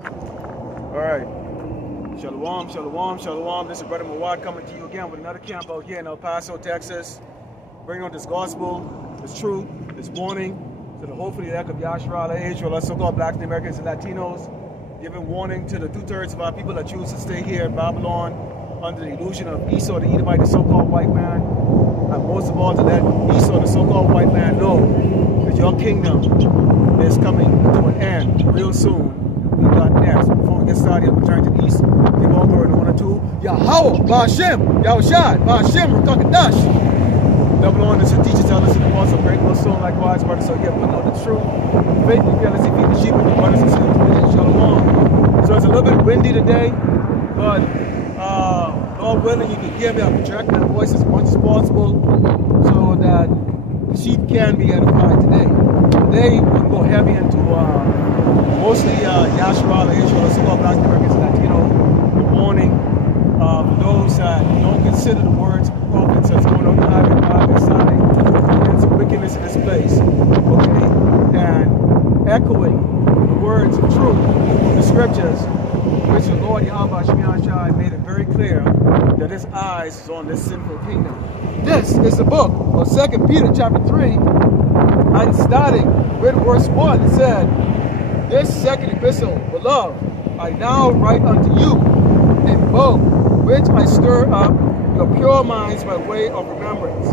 All right. Shalom, shalom, shalom. This is Brother Mawad coming to you again with another camp out here in El Paso, Texas. Bringing on this gospel, this truth, this warning to the hopefully elect of Yahshua, Israel, so-called blacks, Americans, and Latinos. Giving warning to the 2/3 of our people that choose to stay here in Babylon under the illusion of Esau, the Edomite, the so-called white man. And most of all, to let Esau, the so-called white man, know that your kingdom is coming to an end real soon. We got next. Before we get started, we turn to the east. Give all glory to one or two. Yahweh, Ba'ashem, Yahushai, Ba'ashem, Rakakadash. Double on this, the teacher tell us in the walls of great will soul likewise, brothers. So here, putting out the truth. Faith and fearlessly feed the sheep and the brothers and sisters. Shalom. So it's a little bit windy today, but Lord willing, you can hear me. I'll project my voice as much as possible so that the sheep can be edified today. Today, we'll go heavy into mostly Yahshua, Israel, so-called blacks, Americans, and Latinos. The warning for those that don't consider the words of prophets that's going on the highway side. There's some wickedness in this place. Okay? And echoing the words of truth from the scriptures, which the Lord Yahweh Shemiah made it very clear that his eyes is on this sinful kingdom. This is the book of 2 Peter chapter 3, and starting with verse 1, it said, "This second epistle, beloved, I now write unto you in both, which I stir up your pure minds by way of remembrance,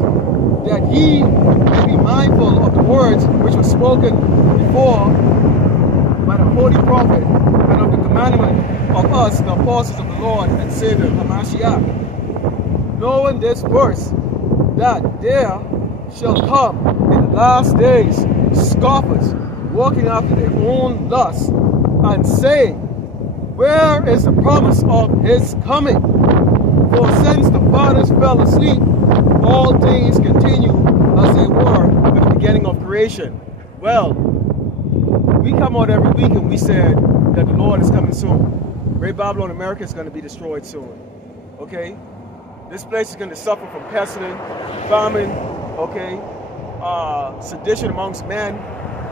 that ye may be mindful of the words which were spoken before by the holy prophet, and of the commandment of us, the apostles of the Lord and Savior, Hamashiach. Knowing this verse, that there shall come in the last days scoffers, walking after their own lusts, and saying, where is the promise of his coming? For since the fathers fell asleep, all things continue as they were from the beginning of creation." Well, we come out every week and we said that the Lord is coming soon. Great Babylon, America is going to be destroyed soon. Okay? This place is going to suffer from pestilence, famine, okay? Sedition amongst men,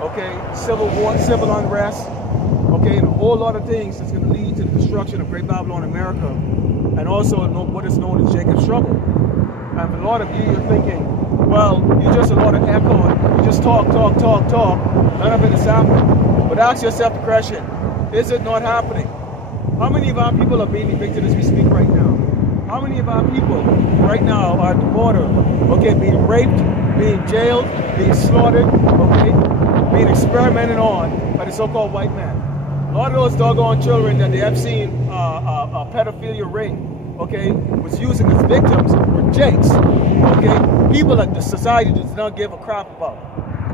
okay? Civil war, civil unrest, okay? And a whole lot of things that's going to lead to the destruction of Great Babylon, America, and also what is known as Jacob's trouble. And for a lot of you, you're thinking, well, you're just a lot of echoing. You just talk. None of it is happening. But ask yourself the question, is it not happening? How many of our people are being evicted as we speak right now? How many of our people right now are at the border, okay, being raped, being jailed, being slaughtered, okay, being experimented on by the so-called white man? A lot of those doggone children that they have seen a pedophilia rape, okay, was using as victims were jakes, okay, people that the society does not give a crap about,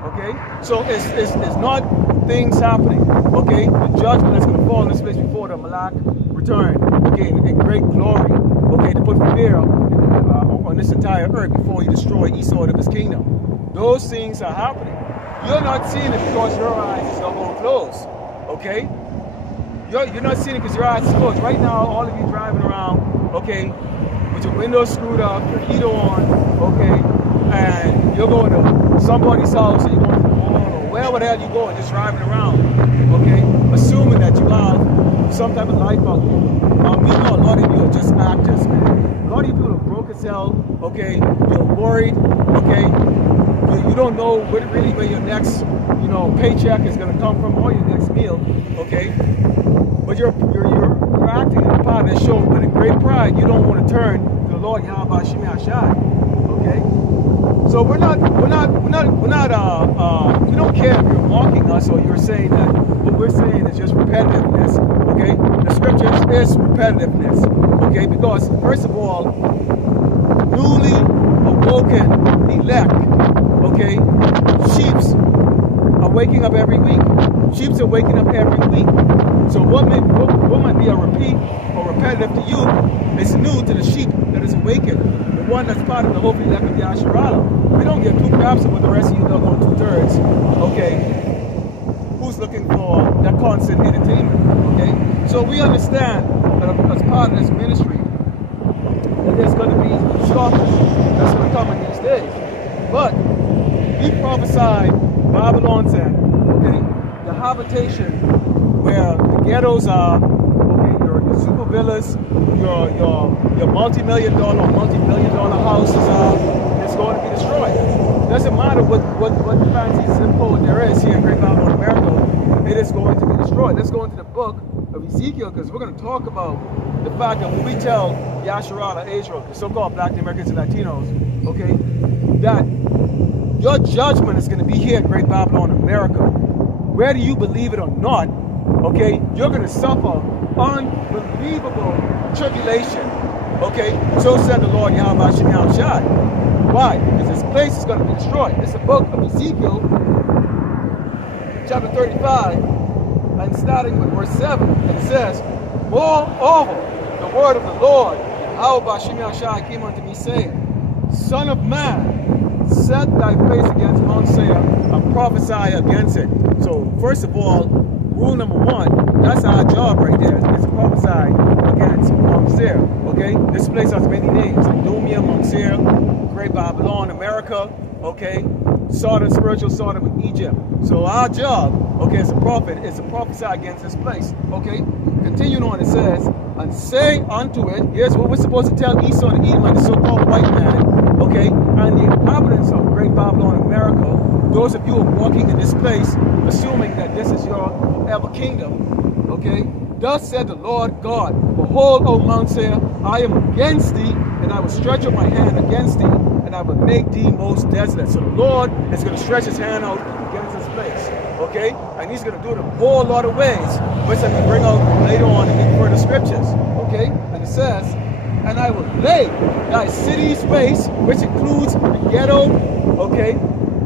okay? So it's not things happening, okay? The judgment that's going to fall in this place before the Malak return, okay, in great glory, okay, to put fear on this entire earth before he destroy Esau of his kingdom. Those things are happening. You're not seeing it because your eyes is not going to close, okay? You're not seeing it because your eyes is closed. Right now, all of you driving around, okay, with your windows screwed up, your heater on, okay, and you're going to somebody's house and you're going to the mall or wherever the hell you're going, just driving around, okay, assuming that you have some type of life out there. We know a lot of you are just actors, man. A lot of you are broke as hell, okay, you're worried, okay, you don't know really where your next, paycheck is going to come from or your next meal, okay, but you're acting in a part that shows with a great pride you don't want to turn to the Lord Yahweh Shemiah, okay? So we don't care if you're mocking us or you're saying that what we're saying is just repetitiveness, okay? The scriptures is repetitiveness, okay? Because first of all, newly awoken elect, okay? Sheeps are waking up every week. Sheeps are waking up every week. So what might be a repeat or repetitive to you is new to the sheep that is awakened, the one that's part of the holy elect of Yahshua. We don't give two craps about the rest of you doggone 2/3, okay, who's looking for that constant entertainment, okay? So we understand that as part of this ministry, that there's going to be scoffers that's going to come in these days. But we prophesied Babylon's end, okay, the habitation where the ghettos are, okay, your super villas, your multi-million dollar or multi-billion dollar houses are, it's going to be destroyed. Doesn't matter what fancy zip code there is here in Great Babylon, America, it is going to be destroyed. Let's go into the book of Ezekiel, because we're going to talk about the fact that when we tell Yasharala, Israel, the so-called Black Americans and Latinos, okay, that your judgment is going to be here in Great Babylon, America. Whether you believe it or not, okay, you're going to suffer unbelievable tribulation, okay? So said the Lord Yahweh Shem Shai. Why? Because this place is going to be destroyed. It's the book of Ezekiel, chapter 35, and starting with verse 7, and it says, moreover, the word of the Lord, Yahweh Shem Shai, came unto me, saying, Son of man, set thy face against Mount Seir and prophesy against it. So, first of all, rule number one, that's our job right there, is to prophesy against Mount Seir. Okay? This place has many names: Idumea, Mount Seir, Great Babylon, America, okay? Sodom, spiritual Sodom in Egypt. So our job, okay, as a prophet, is to prophesy against this place. Okay? Continuing on, it says, and say unto it, here's what we're supposed to tell Esau the Edomite, the so-called white man, okay, and the inhabitants of Great Babylon, America, those of you who are walking in this place, assuming that this is your forever kingdom, okay, thus said the Lord God, behold, O Mount Seir, I am against thee, and I will stretch out my hand against thee, and I will make thee most desolate. So the Lord is going to stretch his hand out against this place, okay, and he's going to do it a whole lot of ways, which I'm going to bring out later on in further scriptures, okay, and it says, and I will lay thy cities waste, which includes the ghetto, okay,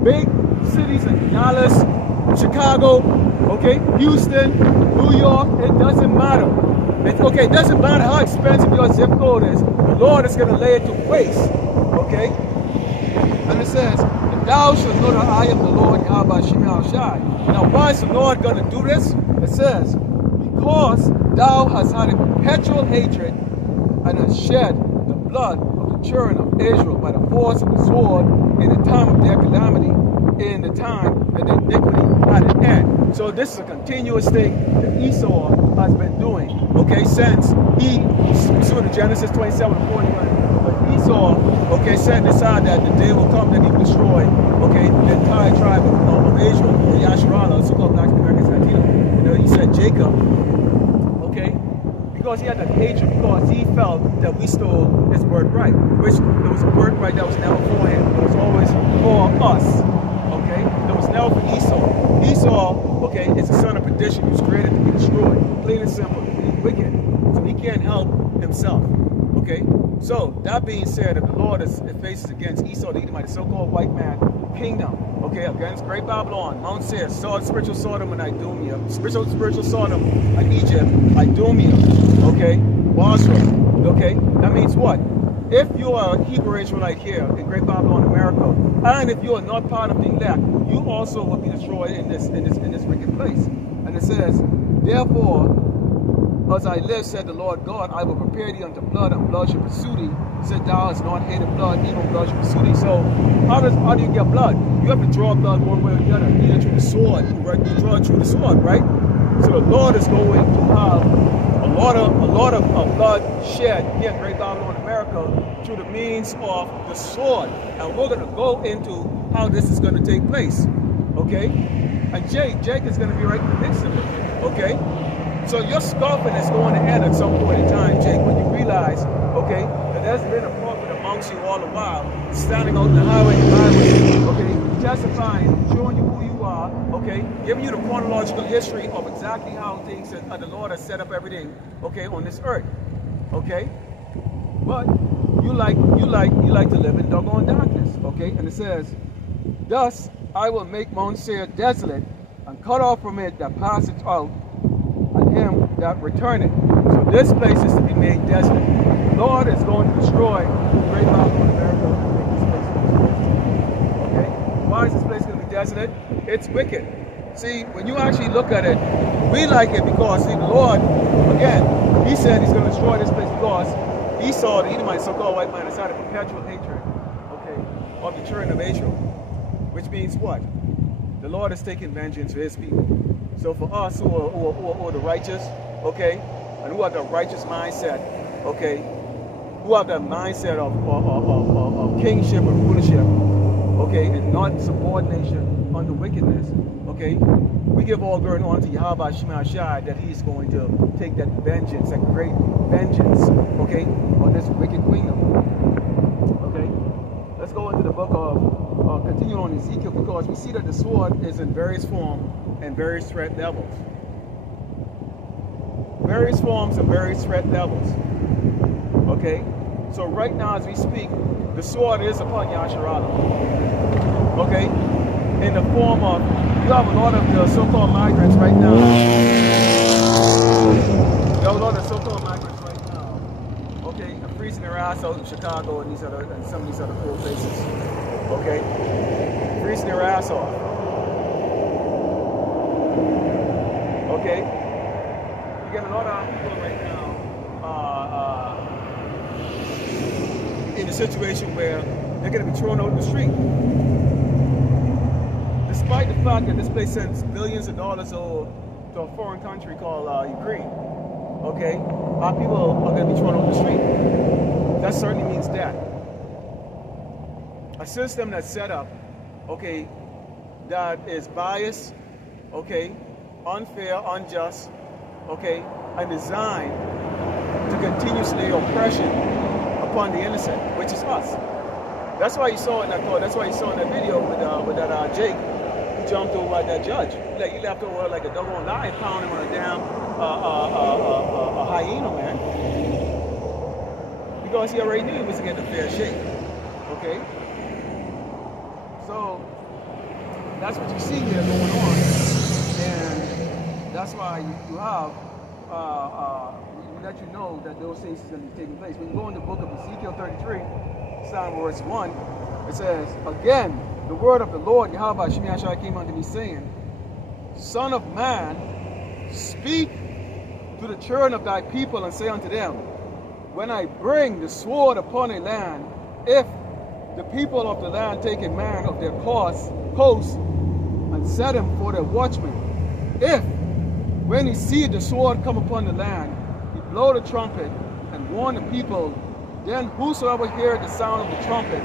big cities like Dallas, Chicago, okay, Houston, New York, it doesn't matter. It doesn't matter how expensive your zip code is, the Lord is going to lay it to waste, okay? And it says, and thou shalt know that I am the Lord Yahweh Shem Shai. Now, why is the Lord going to do this? It says, because thou hast had a perpetual hatred and hast shed the blood of the children of Israel by the force of the sword in the time of their calamity, in the time that the iniquity had an end. So this is a continuous thing that Esau has been doing, okay, since he, pursuant to Genesis 27:41, but Esau, okay, setting aside that the day will come that he will destroy, okay, the entire tribe of Israel, or Yasharala, so-called Black Americans, Latino. You know, he said Jacob, okay, because he had that hatred, because he felt that we stole his birthright, which there was a birthright that was never for him. It was always for us, okay? It was never for Esau. Esau, okay, is the son of perdition, who's created to be destroyed. Plain and simple. He's wicked, so he can't help himself, okay? So, that being said, if the Lord faces against Esau the Edomite, the so-called white man kingdom, okay, against Great Babylon, Mount Seir, spiritual Sodom and Idumea, spiritual Sodom and Egypt, Idumea, okay, Basra, okay, that means what? If you are a Hebrew Israelite here in Great Babylon, America, and if you are not part of the elect, you also will be destroyed in this wicked place. And it says, therefore, as I live, said the Lord God, I will prepare thee unto blood, and blood shall pursue thee. Said thou hast not hated blood, even blood shall pursue thee. So how do you get blood? You have to draw blood one way or the other, either through the sword, right? You draw it through the sword, right? So the Lord is going to have a lot of blood shed here in Great Babylon, America, through the means of the sword. And we're going to go into how this is going to take place, okay? And Jake is going to be right in the midst of it, okay? So your scoffing is going to end at some point in time, Jake, when you realize, okay, that there's been a prophet amongst you all the while, standing out in the highway and byway, okay, testifying, showing you who you are, okay, giving you the chronological history of exactly how things that the Lord has set up everything, okay, on this earth, okay. But you like to live in doggone darkness, okay. And it says, thus I will make Mount Seir desolate, and cut off from it that passeth out, and him that returneth. So this place is to be made desolate. The Lord is going to destroy Great Babylon, America, and make this place desolate. Okay? Why is this place going to be desolate? It's wicked. See, when you actually look at it, we like it because, see, the Lord, again, he said he's going to destroy this place because Esau, the Edomite, so-called white man, has had a perpetual hatred, okay, of the children of Israel. Which means what? The Lord is taking vengeance for his people. So for us who are the righteous, okay, and who have the righteous mindset, okay, who have the mindset of kingship and rulership, okay, and not subordination under wickedness, okay, we give all glory and honor to Yahweh Shema Shai that He's going to take that vengeance, that great vengeance, okay, on this wicked kingdom. Okay, let's go into the book of, continue on Ezekiel, because we see that the sword is in various forms and various threat levels. Various forms and various threat levels. Okay, so right now as we speak, the sword is upon Yasharala. Okay, in the form of, you have a lot of the so-called migrants right now. You have a lot of so-called migrants right now. Okay, freezing their ass out in Chicago and these other and some of these other cool places. Okay, freezing their ass off. Okay, you get a lot of people right now in a situation where they're going to be thrown out in the street. Despite the fact that this place sends billions of dollars to a foreign country called Ukraine, okay, our people are going to be thrown out in the street. That certainly means death. A system that's set up, okay, that is biased, okay, unfair, unjust, okay, and designed to continuously oppression upon the innocent, which is us. That's why you saw in that call. That's why you saw in that video with that Jake who jumped over at that judge. Like he left over like a doggone lion pounding on a damn a hyena, man, because he already knew he was getting a fair shake. Okay, so that's what you see here going on, and that's why you have. We let you know that those things is going to be taking place. When you go in the book of Ezekiel 33, starting verse 1, it says, "Again, the word of the Lord, Yahweh Shema Shai, came unto me, saying, Son of man, speak to the children of thy people, and say unto them, when I bring the sword upon a land, if the people of the land take a man of their coast, and set him for their watchman, if when he see the sword come upon the land, he blow the trumpet and warn the people, then whosoever hear the sound of the trumpet,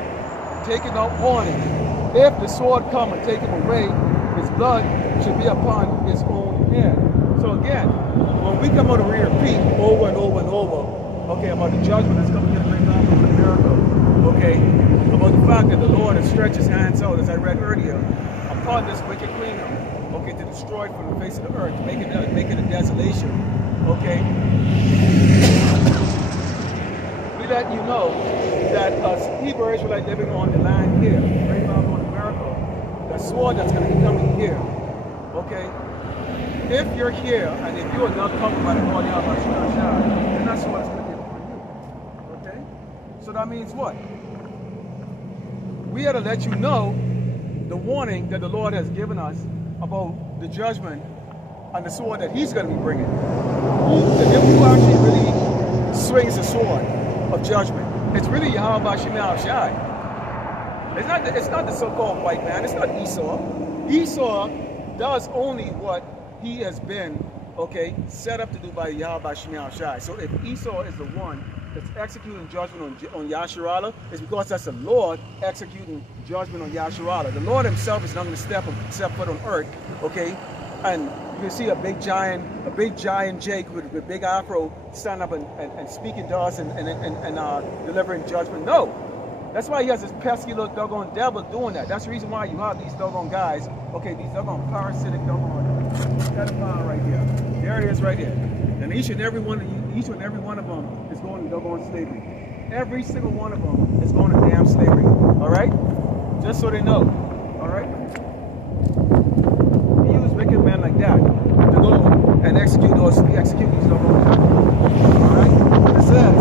take it not warning. If the sword come and take him away, his blood should be upon his own head." So again, when we come out and repeat over and over and over, okay, about the judgment that's coming to bring down from America, okay, about the fact that the Lord has stretched his hands out, as I read earlier, upon this wicked kingdom, okay, to destroy it from the face of the earth, to make it a desolation, okay. We let you know that us Hebrew Israelites living on the land here, right now on America, the sword that's going to be coming here, okay. If you're here and if you are not covered by the Lord Yahweh Shema Shai, then that sword is going to be upon you, okay. So that means what? We had to let you know the warning that the Lord has given us about the judgment and the sword that He's going to be bringing. Who actually really swings the sword of judgment? It's really Yahweh Shema Shai. It's not the so-called white man. It's not Esau. Esau does only what he has been, okay, set up to do by Yahweh Shema Shai. So if Esau is the one that's executing judgment on Yasharala, it's because that's the Lord executing judgment on Yasharala. The Lord himself is not going to step foot on earth, okay? And you can see a big giant Jake with big afro stand up and speaking to us and delivering judgment. No. That's why he has this pesky little doggone devil doing that. That's the reason why you have these doggone guys, okay, these doggone parasitic doggone pedophile right here. There it is right here. And each and every one of them is going to doggone slavery. Every single one of them is going to damn slavery. All right? Just so they know. All right? He used wicked men like that to go and execute these doggone judgments. All right? It says,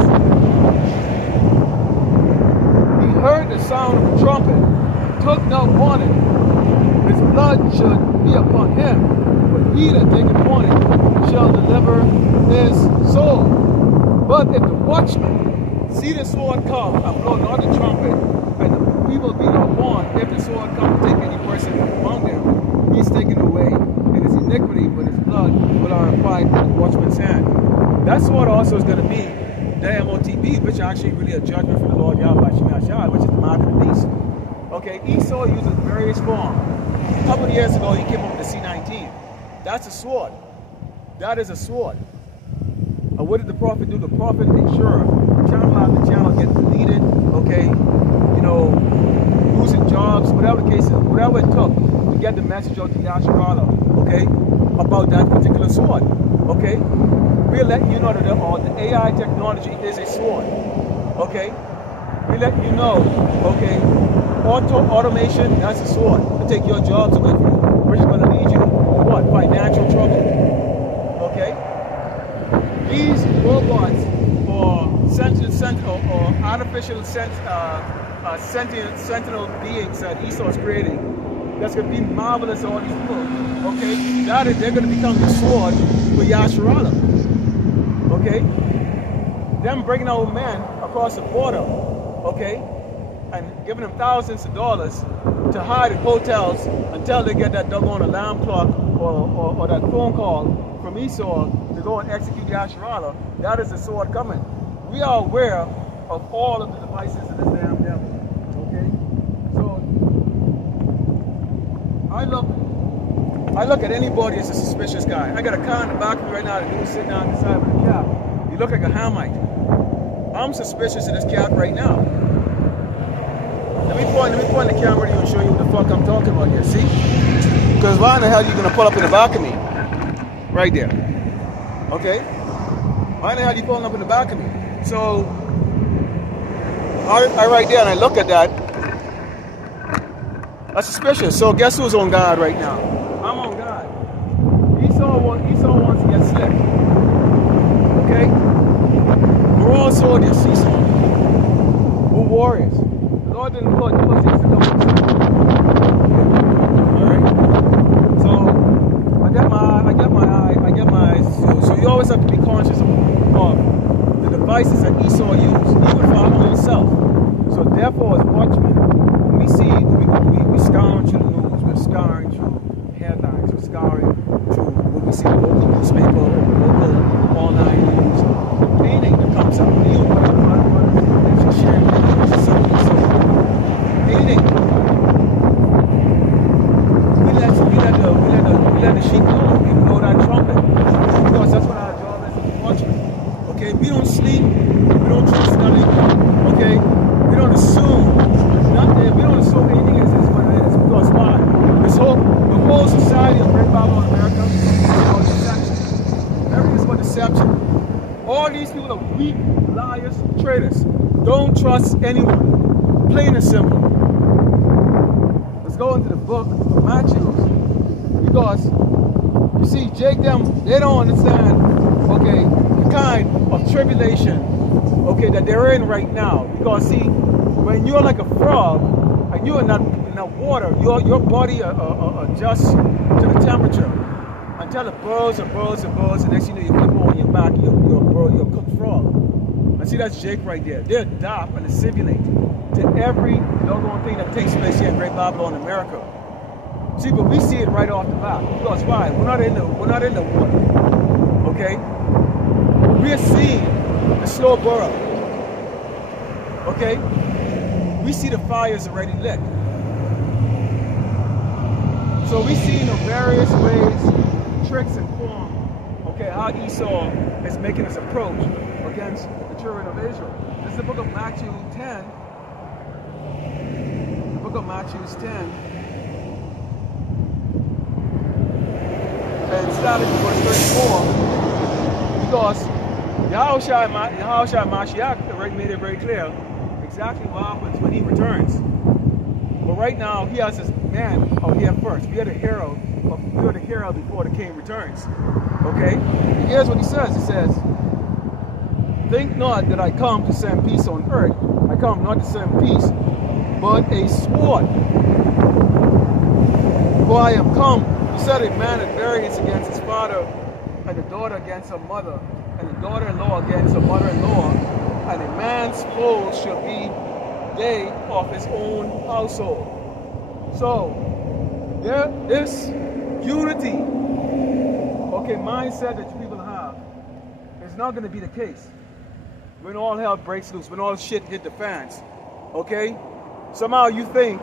he heard the sound of the trumpet, took no warning. His blood should be upon him. But he that taketh warning shall deliver his soul. But if the watchman see the sword come and blow not the trumpet, and the people be not warned, if the sword come to take any person among them, he's taken away It is iniquity, but his blood will I apply to the watchman's hand. That sword also is going to be the MOTB, which is actually really a judgment from the Lord Yahweh Shemashah, which is the mark of the beast. Okay, Esau uses various forms. A couple of years ago, he came up with the C-19. That's a sword. That is a sword. And what did the prophet do? The prophet ensure channel after channel get deleted, okay, you know, losing jobs, whatever the case is, whatever it took to get the message out to Yasharala, okay, about that particular sword, okay? We're letting you know that the AI technology is a sword, okay? We're letting you know, okay, automation, that's a sword to take your jobs away from you, which is going to lead you to what? Financial trouble, okay? These robots or artificial sentinel beings that Esau is creating, that's going to be marvelous on these people, okay? They're going to become the sword for Yasharala, okay? Them bringing our men across the border, okay? And giving them thousands of dollars to hide in hotels until they get that doggone alarm clock or that phone call from Esau to go and execute Yasharala. That is the sword coming. We are aware of all of the devices of this damn devil. Okay? So I look at anybody as a suspicious guy. I got a car in the back of me right now, the dude sitting on the side with a cap. You look like a Hamite. I'm suspicious of this cat right now. Let me point the camera to you and show you what the fuck I'm talking about here. See? Because why in the hell are you gonna pull up in the back of me? Right there. Okay? Why in the hell are you pulling up in the back of me? So I right there and I look at that. That's suspicious. So guess who's on guard right now? I'm on guard. Esau wants to get slick. Okay? We're all soldiers, Esau. We're warriors. The Lord didn't put us to come. Alright? So I get my eyes. So you always have to be conscious of the devices that Esau used, even for our own self. So therefore, as watchmen, when we see, we scouring through the news, we're scouring through headlines, we're scouring through what we see in the local newspaper, or local online news, the painting that comes out, you know, whatever, sharing pictures, so painting. We let the sheep know, we blow that trumpet, because that's what our job is as watchmen. Okay, we don't sleep, we don't study, okay, we don't assume nothing, we don't assume anything is what it is, because why? The whole society of Great Babylon America is about deception. Everything is about deception. All these people are weak, liars, traitors. Don't trust anyone. Plain and simple. Let's go into the book of Matthew. Because, you see, Jake them, they don't understand, okay, the kind of tribulation, okay, that they're in right now. Because, see, when you're like a frog, and you're in that water, your body adjusts to the temperature until it burrows and burrows and burrows, and next thing you know, you flip on your back, you're a cooked frog. And see, that's Jake right there. They're adapt and assimilate to every doggone thing that takes place here in Great Babylon, America. See, but we see it right off the bat. Because why? We're not in the water. Okay? We are seeing the slow burrow. Okay? We see the fires already lit. So we see in various ways, tricks and forms, okay, how Esau is making his approach against the children of Israel. This is the book of Matthew 10. The book of Matthew 10. And starting in verse 34, because Yahushua Mashiach already made it very clear exactly what happens when he returns. But right now, he has his man out here first. We are the hero before the king returns. Okay? And here's what he says. He says, think not that I come to send peace on earth. I come not to send peace, but a sword. For I am come to set a man at variance against his father, and the daughter against her mother, and the daughter-in-law against her mother-in-law, and a man's foes shall be they of his own household. So, this unity mindset that you people have is not going to be the case when all hell breaks loose, when all shit hit the fans. Okay? Somehow you think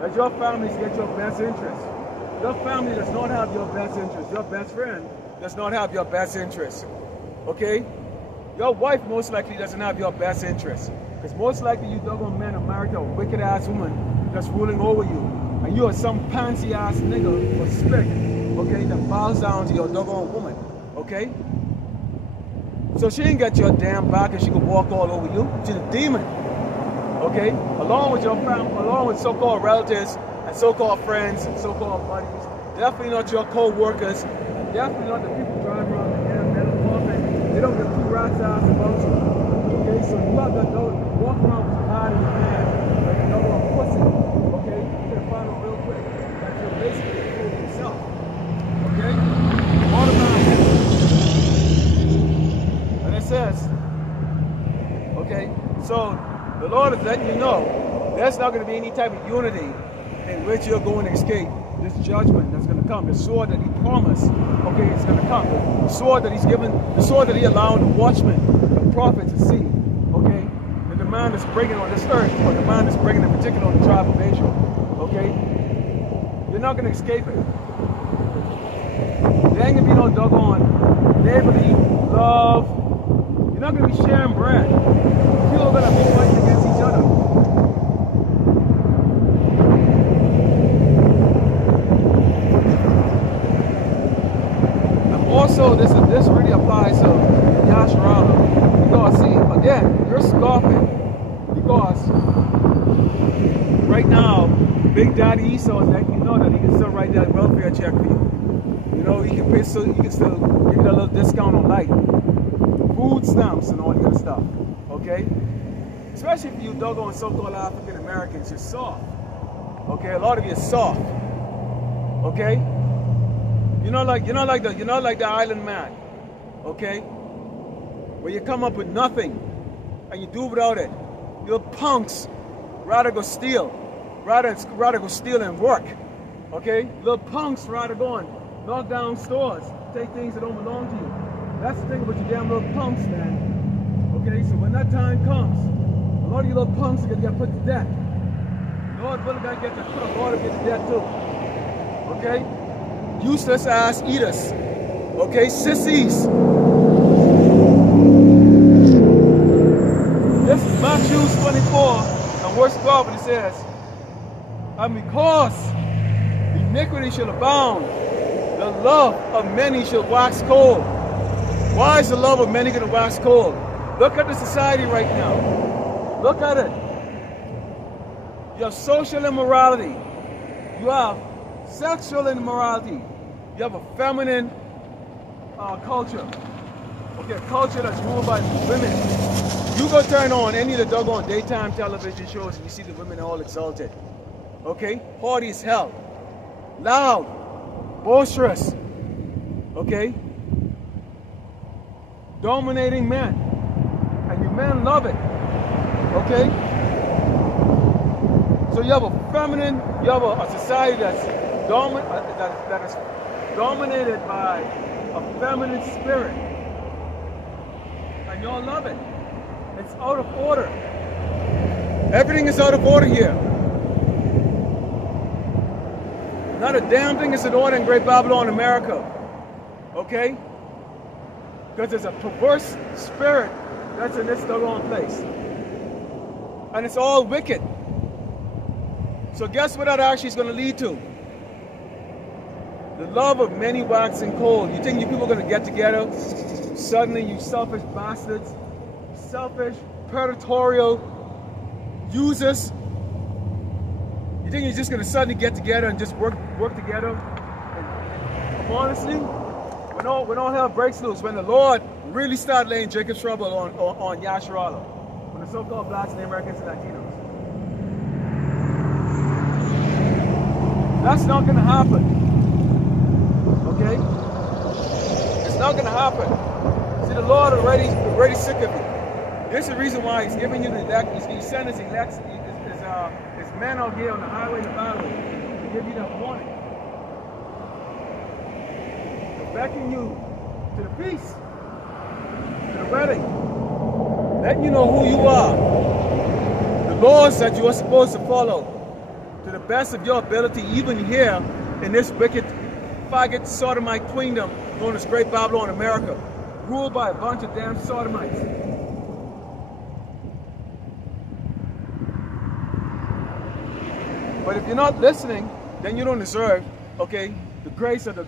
that your families get your best interest. Your family does not have your best interest. Your best friend does not have your best interest. Okay? Your wife most likely doesn't have your best interest. Because most likely you doggone men are married to a wicked ass woman that's ruling over you. And you are some pansy ass nigga or spick, okay, that bows down to your doggone woman. Okay? So she ain't got your damn back and she can walk all over you. She's a demon. Okay? Along with your family, along with so-called relatives and so-called friends and so-called buddies. Definitely not your co-workers. Definitely not the people driving around the damn metal apartment. They don't give two rats ass about you. Okay? So you have to walk around with your heart in your hand like a doggone pussy. Okay? You're gonna find out real quick that you're basically fooling yourself. Okay? Automatically. And it says, okay, so the Lord is letting you know there's not going to be any type of unity in which you're going to escape this judgment that's going to come. The sword that he promised, okay, it's going to come. The sword that he's given, the sword that he allowed the watchmen, the prophets to see, okay, that the man is bringing on this earth, or the man is bringing in particular on the tribe of Israel, okay? You're not going to escape it. There ain't going to be no doggone neighborly love. You're not going to be sharing bread. People are going to be fighting against each other. And also, this really applies to Yasharala. Because, see, again, you're scoffing because right now, Big Daddy Esau is letting you know that he can still write that welfare check for you. You know, he can still give you a little discount on light, food stamps, and all the other stuff. Okay? Especially if you doggone so-called African Americans, you're soft. Okay, a lot of you are soft. Okay? You're not like the island man. Okay? Where you come up with nothing and you do without it. You're punks. Rather go steal. Rather go steal and work. Okay? Little punks rather go and knock down stores, take things that don't belong to you. That's the thing about you damn little punks, man. Okay, so when that time comes, a lot of you little punks are gonna get put to death. Lord willing, gonna get to put a lot of you to death too. Okay? Useless ass eaters. Okay, sissies. This is Matthew 24 and verse 12, and it says, and because iniquity shall abound, the love of many shall wax cold. Why is the love of many going to wax cold? Look at the society right now. Look at it. You have social immorality. You have sexual immorality. You have a feminine culture. Okay, a culture that's ruled by women. You go turn on any of the doggone daytime television shows and you see the women all exalted. Okay? Haughty as hell. Loud. Boisterous. Okay? Dominating men. And you men love it. Okay? So you have a feminine, you have a society that is dominated by a feminine spirit. And y'all love it. It's out of order. Everything is out of order here. Not a damn thing is in order in Great Babylon, America. Okay? Because there's a perverse spirit that's in this doggone place. And it's all wicked. So guess what that actually is going to lead to? The love of many waxing cold. You think you people are going to get together? Suddenly, you selfish bastards. Selfish, predatorial users. You think you're just going to suddenly get together and just work together? And honestly, when all hell breaks loose, when the Lord really started laying Jacob's trouble on Yasharala, on the so-called blacks and Americans and Latinos, that's not going to happen. Okay? It's not going to happen. See, the Lord already sick of it. This is the reason why He's giving you the elect. He's sending His men out here on the highway and the byway to give you that warning. The beckoning you to the feast, to the wedding, letting you know who you are, the laws that you are supposed to follow to the best of your ability, even here in this wicked, faggot, sodomite queendom known as Great Babylon America, ruled by a bunch of damn sodomites. But if you're not listening, then you don't deserve, okay, the grace of the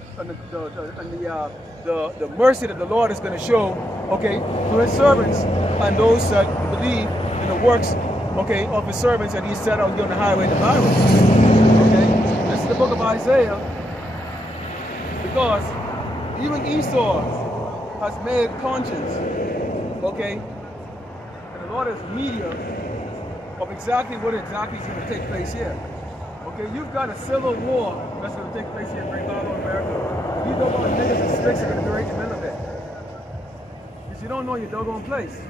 mercy that the Lord is going to show, okay, to His servants and those that believe in the works, okay, of His servants that He set out here on the highway and the byway. Okay, this is the book of Isaiah, because even Esau has made conscience, okay, and the Lord is media of exactly what exactly is going to take place here. Okay, you've got a civil war that's going to take place here in Great Babylon, America. You know about niggas and sticks are going to be right in the middle of it. Because you don't know your doggone place.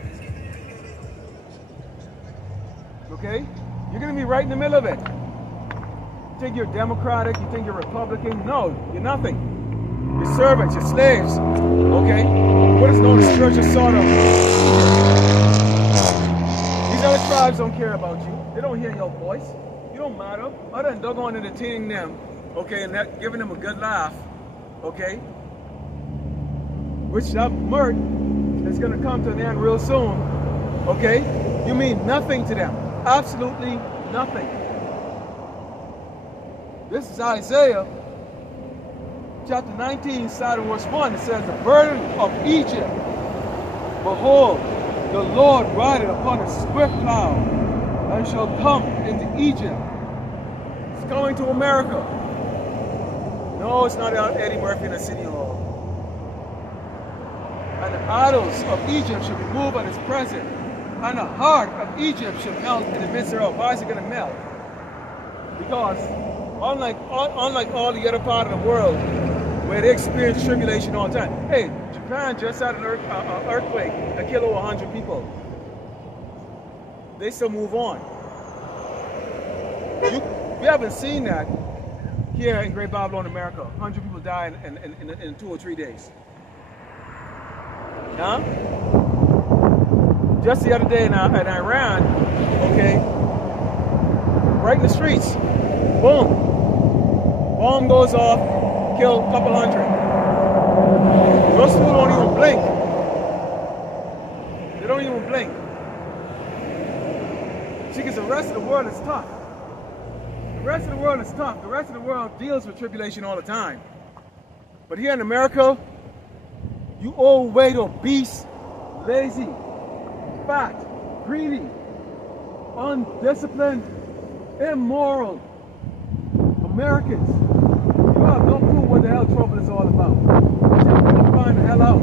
Okay? You're going to be right in the middle of it. You think you're Democratic, you think you're Republican. No, you're nothing. You're servants, you're slaves. Okay? What is known as spiritual Sodom. These other tribes don't care about you. They don't hear your voice. You don't matter, other than doggone entertaining them, okay, and that, giving them a good laugh, okay? Which that mirth is going to come to an end real soon, okay? You mean nothing to them, absolutely nothing. This is Isaiah chapter 19, starting verse 1. It says, "The burden of Egypt, behold, the Lord rideth upon a swift cloud, and shall come into Egypt." It's coming to America. No, it's not Eddie Murphy in the City Hall. "And the idols of Egypt shall be moved at His presence, and the heart of Egypt shall melt in the midst thereof." Why is it going to melt? Because unlike all the other part of the world where they experience tribulation all the time. Hey, Japan just had an earthquake that killed over 100 people. They still move on. We haven't seen that here in Great Babylon, America. 100 people died in 2 or 3 days. Huh? Just the other day in Iran, okay, right in the streets, boom, bomb goes off, kill a couple hundred. Those people don't even blink. They don't even blink. See, because the rest of the world is tough. The rest of the world is tough. The rest of the world deals with tribulation all the time. But here in America, you overweight, obese, lazy, fat, greedy, undisciplined, immoral Americans. You have no clue what the hell trouble is all about. You're gonna find the hell out.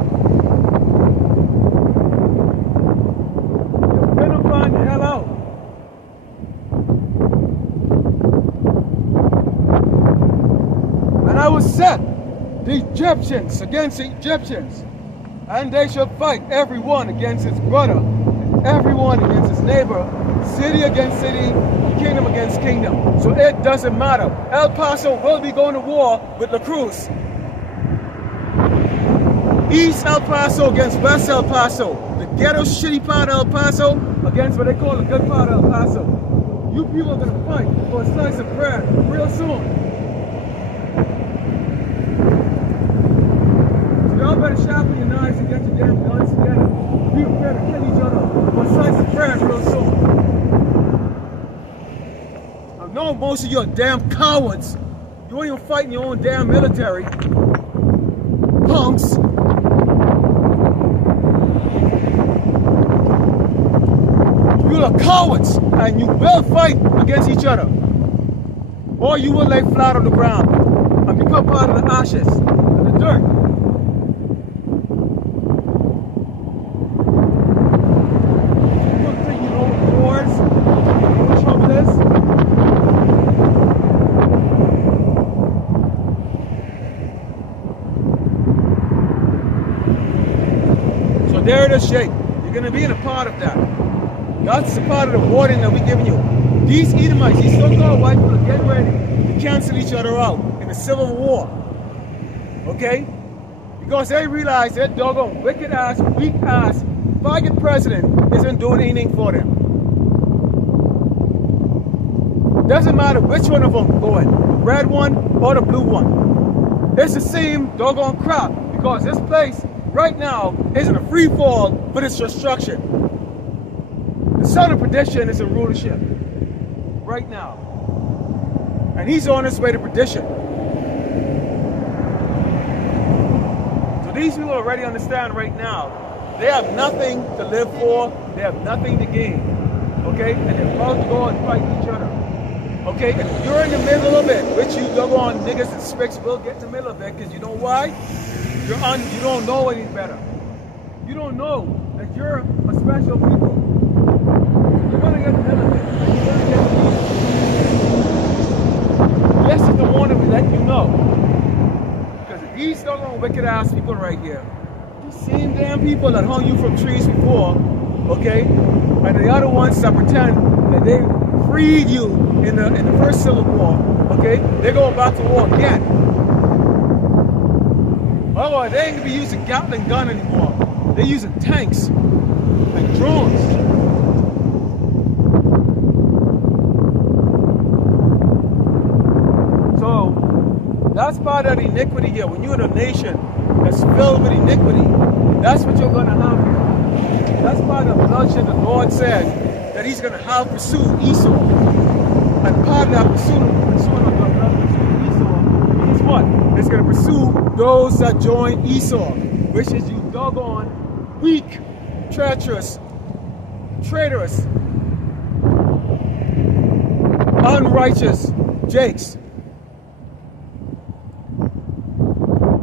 You're gonna find the hell out. "And I will set the Egyptians against the Egyptians, and they shall fight every one against his brother, every one against his neighbor, city against city, kingdom against kingdom." So it doesn't matter. El Paso will be going to war with La Cruz. East El Paso against West El Paso. The ghetto shitty part of El Paso against what they call the good part of El Paso. You people are going to fight for a slice of bread real soon. So y'all better sharpen your knives and get your damn guns together. Be prepared to kill each other for a slice of bread real soon. I know most of you are damn cowards. You ain't even fighting your own damn military. Punks. You are cowards, and you will fight against each other. Or you will lay flat on the ground and become part of the ashes and the dirt. You don't think you know what wars, what trouble is? So there it is, Jake. You're going to be in a part of that. That's the part of the warning that we're giving you. These Edomites, these so-called white people are getting ready to cancel each other out in a civil war. Okay? Because they realize that doggone wicked ass, weak ass, faggot president isn't doing anything for them. Doesn't matter which one of them going, the red one or the blue one. It's the same doggone crap, because this place right now is in a free fall for its destruction. The son of perdition is in rulership right now. And he's on his way to perdition. So these people already understand right now, they have nothing to live for, they have nothing to gain. Okay? And they're about to go and fight each other. Okay? And if you're in the middle of it, which you doggone niggas and spicks will get in the middle of it, because you know why? You don't know any better. You don't know that you're a special people. You're going to get in the middle of it. You're going to get this is the warning we let you know. Because these doggone wicked ass people right here, these same damn people that hung you from trees before, okay, and the other ones that pretend that they freed you in the first Civil War, okay, they're going back to war again. Oh, they ain't gonna be using Gatling gun anymore. They're using tanks and drones. So that's part of the iniquity here. When you're in a nation that's filled with iniquity, that's what you're gonna have here. That's part of the bloodshed the Lord said that he's gonna have pursued Esau. And part of that pursuit of Esau is what? It's gonna pursue those that join Esau, which is you doggone, weak, treacherous, traitorous, unrighteous Jakes.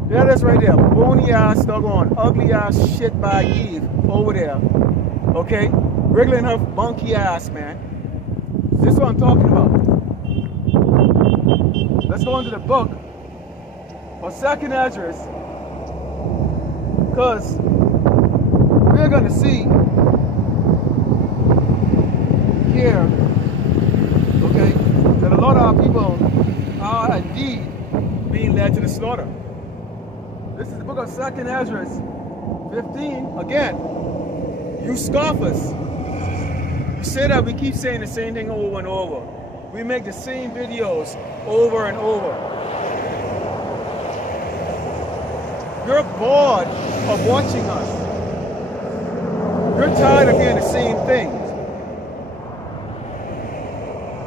There it is right there. Bony ass, doggone, ugly ass shit by Eve over there. Okay? Wriggling her monkey ass, man. This is what I'm talking about. Let's go into the book of 2nd Esdras, because we're going to see here, okay, that a lot of our people are indeed being led to the slaughter. This is the book of 2nd Esdras 15. Again, you scoffers, you say that we keep saying the same thing over and over. We make the same videos over and over. You're bored of watching us. You're tired of hearing the same things.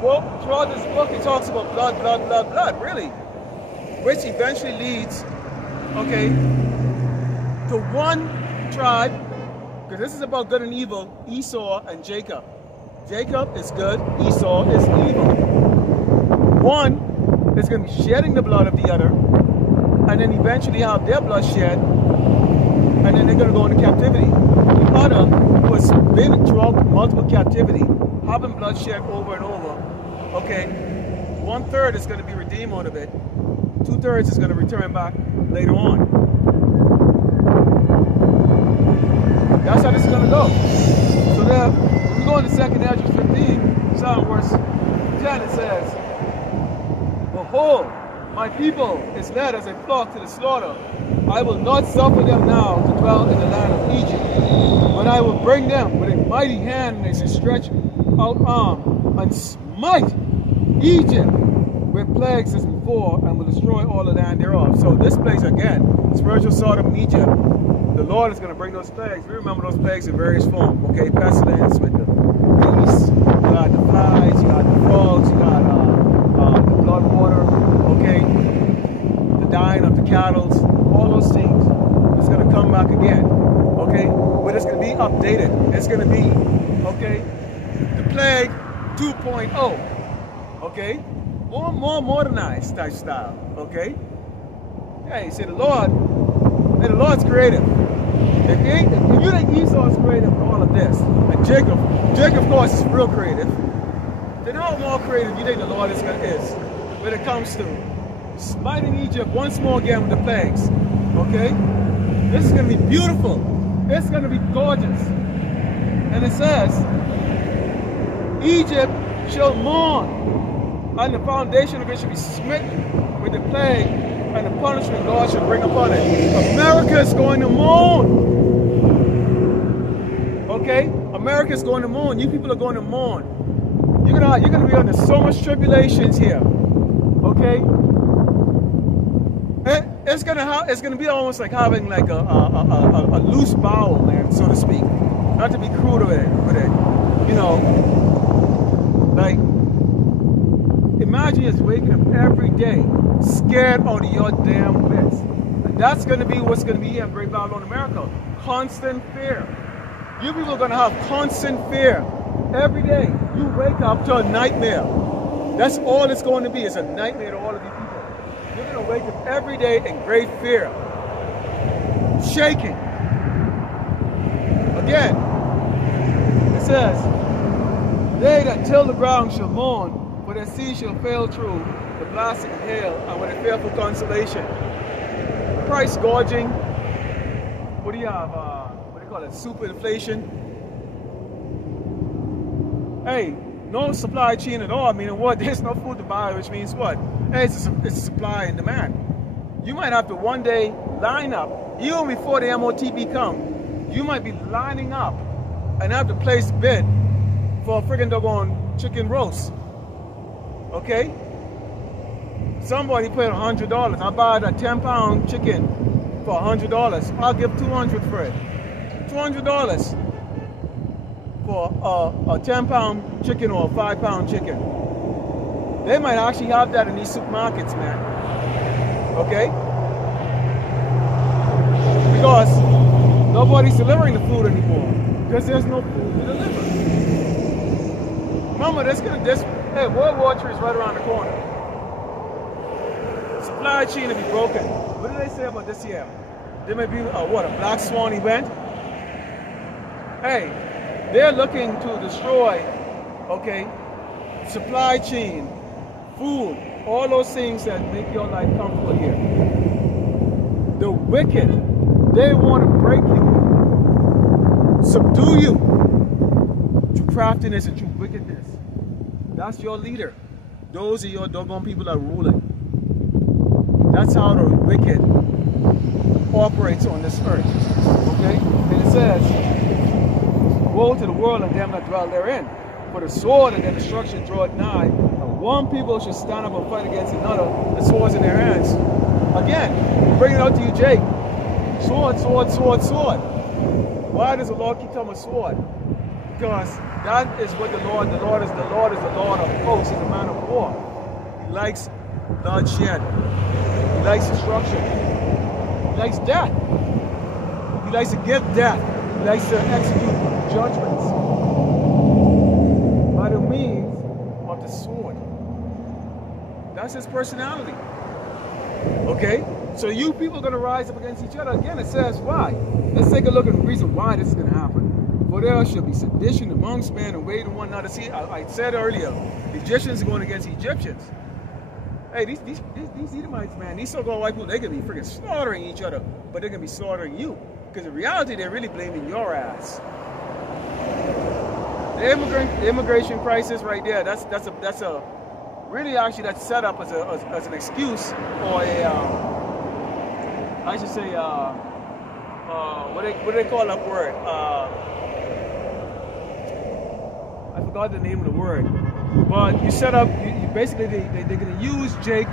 Well, throughout this book, it talks about blood, blood, blood, blood, really. Which eventually leads, okay, to one tribe, because this is about good and evil, Esau and Jacob. Jacob is good, Esau is evil. One is going to be shedding the blood of the other, and then eventually have their blood shed, and then they're going to go into captivity. The other was been throughout multiple captivity, having blood shed over and over. Okay, 1/3 is going to be redeemed out of it. 2/3 is going to return back later on. That's how this is going to go. So there, when we go into 2nd Esdras 15, starting verse 10, it says, "Behold, my people is led as a flock to the slaughter. I will not suffer them now to dwell in the land of Egypt, but I will bring them with a mighty hand and a stretched out arm, and smite Egypt with plagues as before, and will destroy all the land thereof." So this place again, spiritual Sodom in Egypt, the Lord is going to bring those plagues. We remember those plagues in various forms. Okay, pestilence with the beasts, you got the flies, you got the frogs, you got the blood water, okay, the dying of the cattle, all those things. It's going to come back again, okay, but it's going to be updated. It's going to be, okay, the plague 2.0, okay, more modernized type style, okay. Hey, see the Lord's creative. If you think Esau is creative for all of this, and Jacob of course is real creative, then how more creative you think the Lord is when it comes to smiting Egypt once more again with the plagues? Okay? This is going to be beautiful. It's going to be gorgeous. And it says, Egypt shall mourn, and the foundation of it shall be smitten with the plague and the punishment God should bring upon it. America is going to mourn. Okay? America is going to mourn. You people are going to mourn. You're gonna be under so much tribulations here. Okay? It's gonna be almost like having like a loose bowel, man, so to speak. Not to be crude with it. You know, like imagine just waking up every day scared out of your damn wits. And that's gonna be what's gonna be here in Great Babylon, America. Constant fear. You people are gonna have constant fear every day. You wake up to a nightmare. That's all it's going to be. It's a nightmare to all of you people. You're going to wake up every day in great fear. Shaking. Again, it says, they that till the ground shall mourn, for their seed shall fail through the blasting of hail, and with a fearful consolation. Price gouging. What do you have? What do you call it? Super inflation. Hey, no supply chain at all, meaning what? There's no food to buy, which means what? Hey, it's a supply and demand. You might have to one day line up, even before the MOTB come, you might be lining up and have to place a bid for a friggin' doggone chicken roast. Okay? Somebody paid $100. I buy a 10-pound chicken for $100. I'll give $200 for it. $200. For a 10-pound chicken or a 5-pound chicken. They might actually have that in these supermarkets, man. Okay? Because nobody's delivering the food anymore. Because there's no food to deliver. Remember, hey, World War III is right around the corner. Supply chain will be broken. What do they say about this year? There may be, a Black Swan event? Hey, they're looking to destroy, okay, supply chain, food, all those things that make your life comfortable here. The wicked, they want to break you, subdue you through craftiness and through wickedness. That's your leader. Those are your doggone people that are ruling. That's how the wicked operates on this earth, okay? And it says, woe to the world and them that dwell therein. For the sword and their destruction draweth nigh. And one people should stand up and fight against another, the swords in their hands. Again, bring it out to you, Jake. Sword, sword, sword, sword. Why does the Lord keep talking about sword? Because that is what the Lord is the Lord of hosts. He's a man of war. He likes bloodshed. He likes destruction. He likes death. He likes to give death. He likes to execute judgments by the means of the sword. That's his personality. Okay? So you people are going to rise up against each other. Again, it says why. Let's take a look at the reason why this is going to happen. For there shall be sedition amongst men and waiting one another. See, I said earlier, the Egyptians are going against Egyptians. Hey, these Edomites, man, these so-called white people, they can be freaking slaughtering each other, but they're going to be slaughtering you. Because in reality, they're really blaming your ass. The immigration crisis right there, that's really actually that's set up as an excuse or a, I should say, what do they call that word? I forgot the name of the word. But you set up, you basically, they're going to use Jake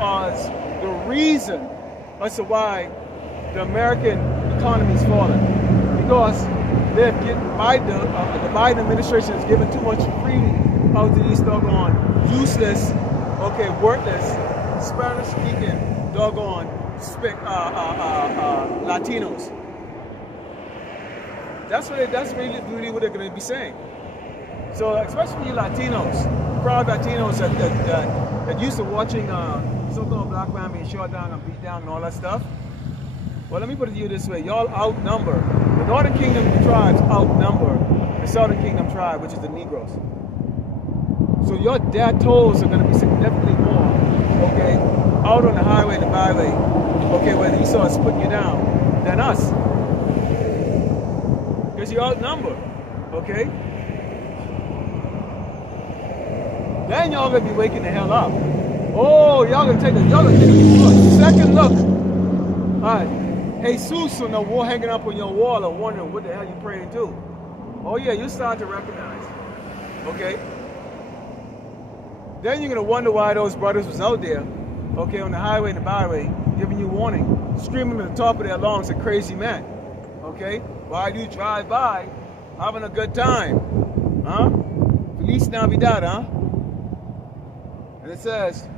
as the reason as to why the American economy is falling. Because they've given, the Biden administration has given too much freely out to these doggone useless, okay, worthless, Spanish-speaking, doggone, Latinos. That's really what they're going to be saying. So especially you Latinos, proud Latinos that used to watching so-called black man being shot down and beat down and all that stuff. Well, let me put it to you this way. Y'all outnumber. The Northern Kingdom tribes outnumber the Southern Kingdom tribe, which is the Negroes. So your death tolls are going to be significantly more, okay, out on the highway and the byway, okay, where Esau is putting you down, than us. Because you outnumber, okay? Then y'all going to be waking the hell up. Oh, y'all gonna take a second look. All right. Jesus on the wall hanging up on your wall and wondering what the hell you praying to. Oh yeah, you start to recognize. Okay. Then you're gonna wonder why those brothers was out there, okay, on the highway and the byway, giving you warning, screaming at the top of their lungs, a crazy man. Okay? Why do you drive by having a good time? Huh? Feliz Navidad, huh? And it says,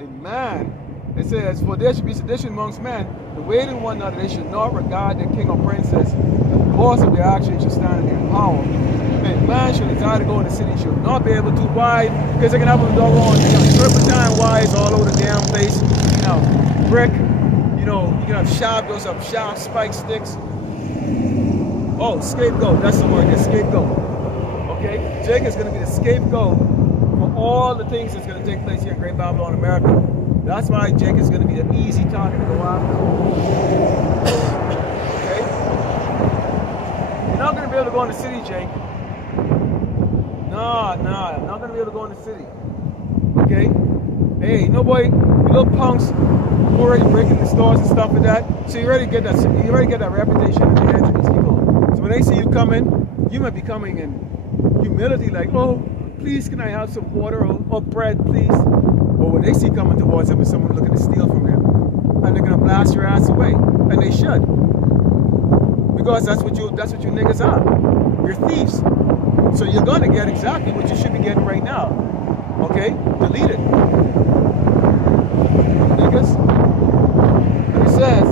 Amen. It says, for there should be sedition amongst men, the waiting one another, they should not regard their king or princess, the cause of their actions should stand in their power. And man should desire to go in the city, should not be able to. Why? Because they can have a dog on. They got serpentine wires all over the damn place. You know, brick. You know, you can have sharp, those have sharp spike sticks. Oh, scapegoat. That's the word. It's scapegoat. Okay? Jake is going to be the scapegoat for all the things that's going to take place here in Great Babylon, America. That's why Jake is going to be the easy target to go after. Okay? You're not going to be able to go in the city, Jake. Nah, I'm not going to be able to go in the city. Okay? Hey, no boy, you little punks who already breaking the stores and stuff like that. So you already get that reputation in the hands of these people. So when they see you coming, you might be coming in humility, like, oh, please can I have some water or bread, please? Or when they see coming towards them, is someone looking to steal from them. And they're gonna blast your ass away. And they should. Because that's what you niggas are. You're thieves. So you're gonna get exactly what you should be getting right now. Okay? Delete it. Niggas. And it says,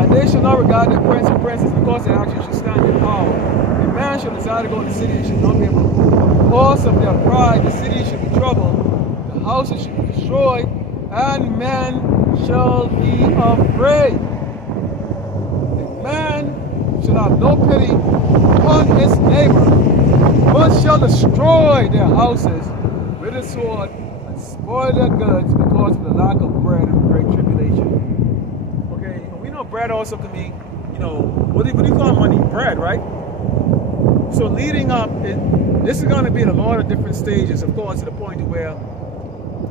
and they shall not regard their prince and princess because their actions should stand in power. A man shall desire to go in the city and should not be able to. Because of their pride, the city should be troubled, the houses should be destroyed, and men shall be afraid. A man shall have no pity upon his neighbor, but shall destroy their houses with a sword and spoil their goods because of the lack of bread and great tribulation. Okay, and we know bread also can be, you know, what do you call money? Bread, right? So leading up, this is going to be in a lot of different stages, of course, to the point where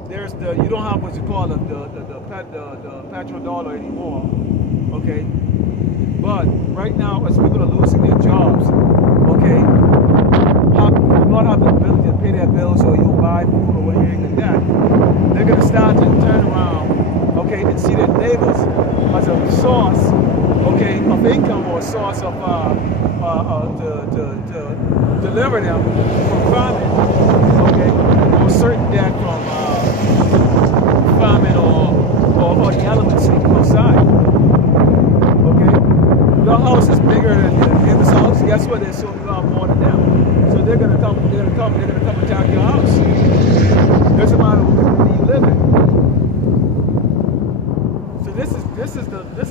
there's you don't have what you call the petrodollar anymore, okay? But right now, as people are losing their jobs, okay, not have the ability to pay their bills or you buy food or anything like that, they're going to start to turn around, okay, and see their neighbors as a source, okay, of income or a source of to deliver them from famine, okay, or certain debt from famine or the elements outside, okay. Your house is bigger than the neighbor's house. Guess what? There's so you have more than them. So they're gonna come attack your house. Doesn't matter where you live in. So this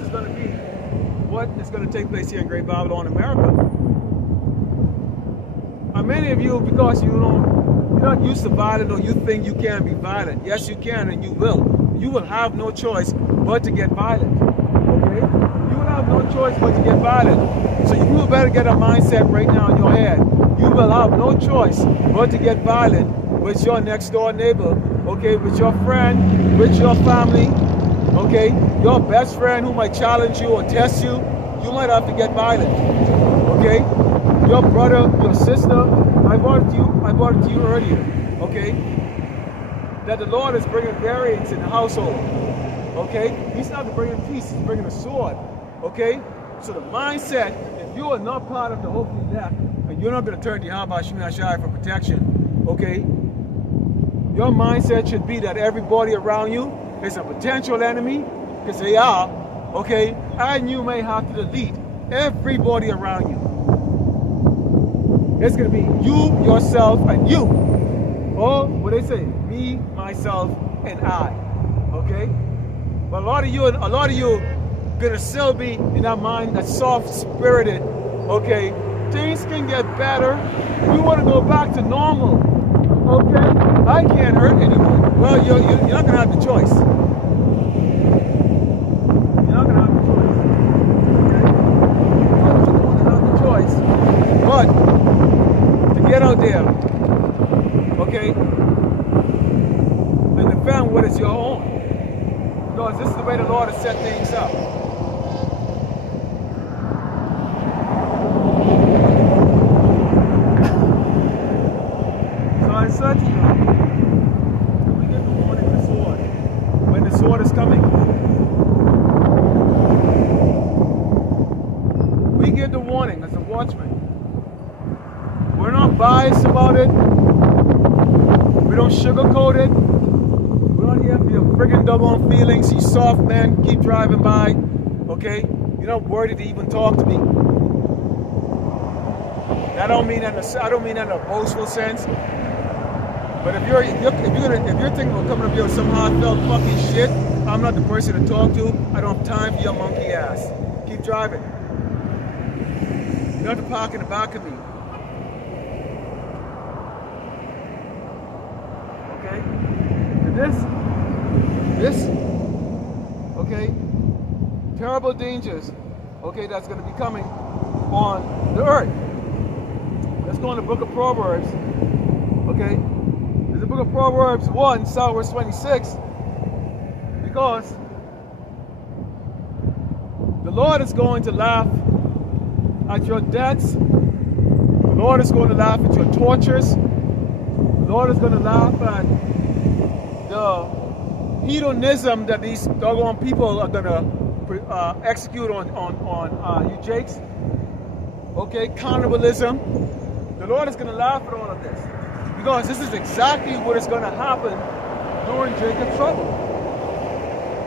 is gonna be what is going to take place here in Great Babylon, America. And many of you, because you're not used to violence, or you think you can be violent. Yes, you can, and you will. You will have no choice but to get violent. Okay? You will have no choice but to get violent. So you better get a mindset right now in your head. You will have no choice but to get violent with your next door neighbor, okay, with your friend, with your family. Okay, your best friend who might challenge you or test you, you might have to get violent. Okay, your brother, your sister, I brought it to you earlier. Okay, that the Lord is bringing variance in the household. Okay, He's not bringing peace; He's bringing a sword. Okay, so the mindset, if you are not part of the hopefully elect, and you're not going to turn to Yahweh Shai for protection, okay, your mindset should be that everybody around you is a potential enemy, because they are, okay, and you may have to delete everybody around you. It's going to be you, yourself, and you. Or what they say, me, myself, and I. Okay? But a lot of you gonna still be in that mind, that soft-spirited. Okay? Things can get better. We want to go back to normal. Okay? I can't hurt anyone. Well, you're not gonna have the choice. You're not gonna have the choice. Okay? You're not gonna have the choice. But to get out there watchmen. We're not biased about it. We don't sugarcoat it. We don't here for your friggin' double feelings. You soft man, keep driving by. Okay? You're not worthy to even talk to me. I don't mean that in a boastful sense. But if you're thinking of coming up here with some heartfelt fucking shit, I'm not the person to talk to. I don't have time for your monkey ass. Keep driving. You don't have to park in the back of me. Okay? Okay, terrible dangers, okay, that's going to be coming on the earth. Let's go in the book of Proverbs, okay? In the book of Proverbs 1, verse 26, because the Lord is going to laugh at your debts. The Lord is going to laugh at your tortures. The Lord is going to laugh at the hedonism that these doggone people are going to execute on you jakes. Okay, cannibalism. The Lord is going to laugh at all of this, because this is exactly what is going to happen during Jacob's trouble.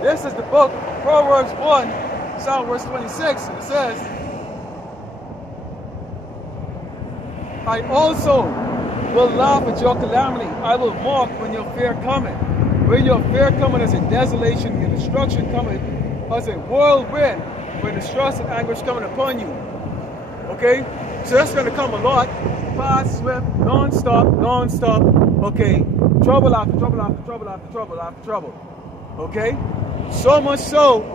This is the book, Proverbs 1, verse 26, and it says, I also will laugh at your calamity. I will mock when your fear cometh. When your fear cometh as a desolation, your destruction cometh as a whirlwind, when distress and anguish coming upon you. Okay? So that's going to come a lot. Fast, swift, non-stop. Okay? Trouble after trouble after trouble after trouble after trouble. Okay? So much so,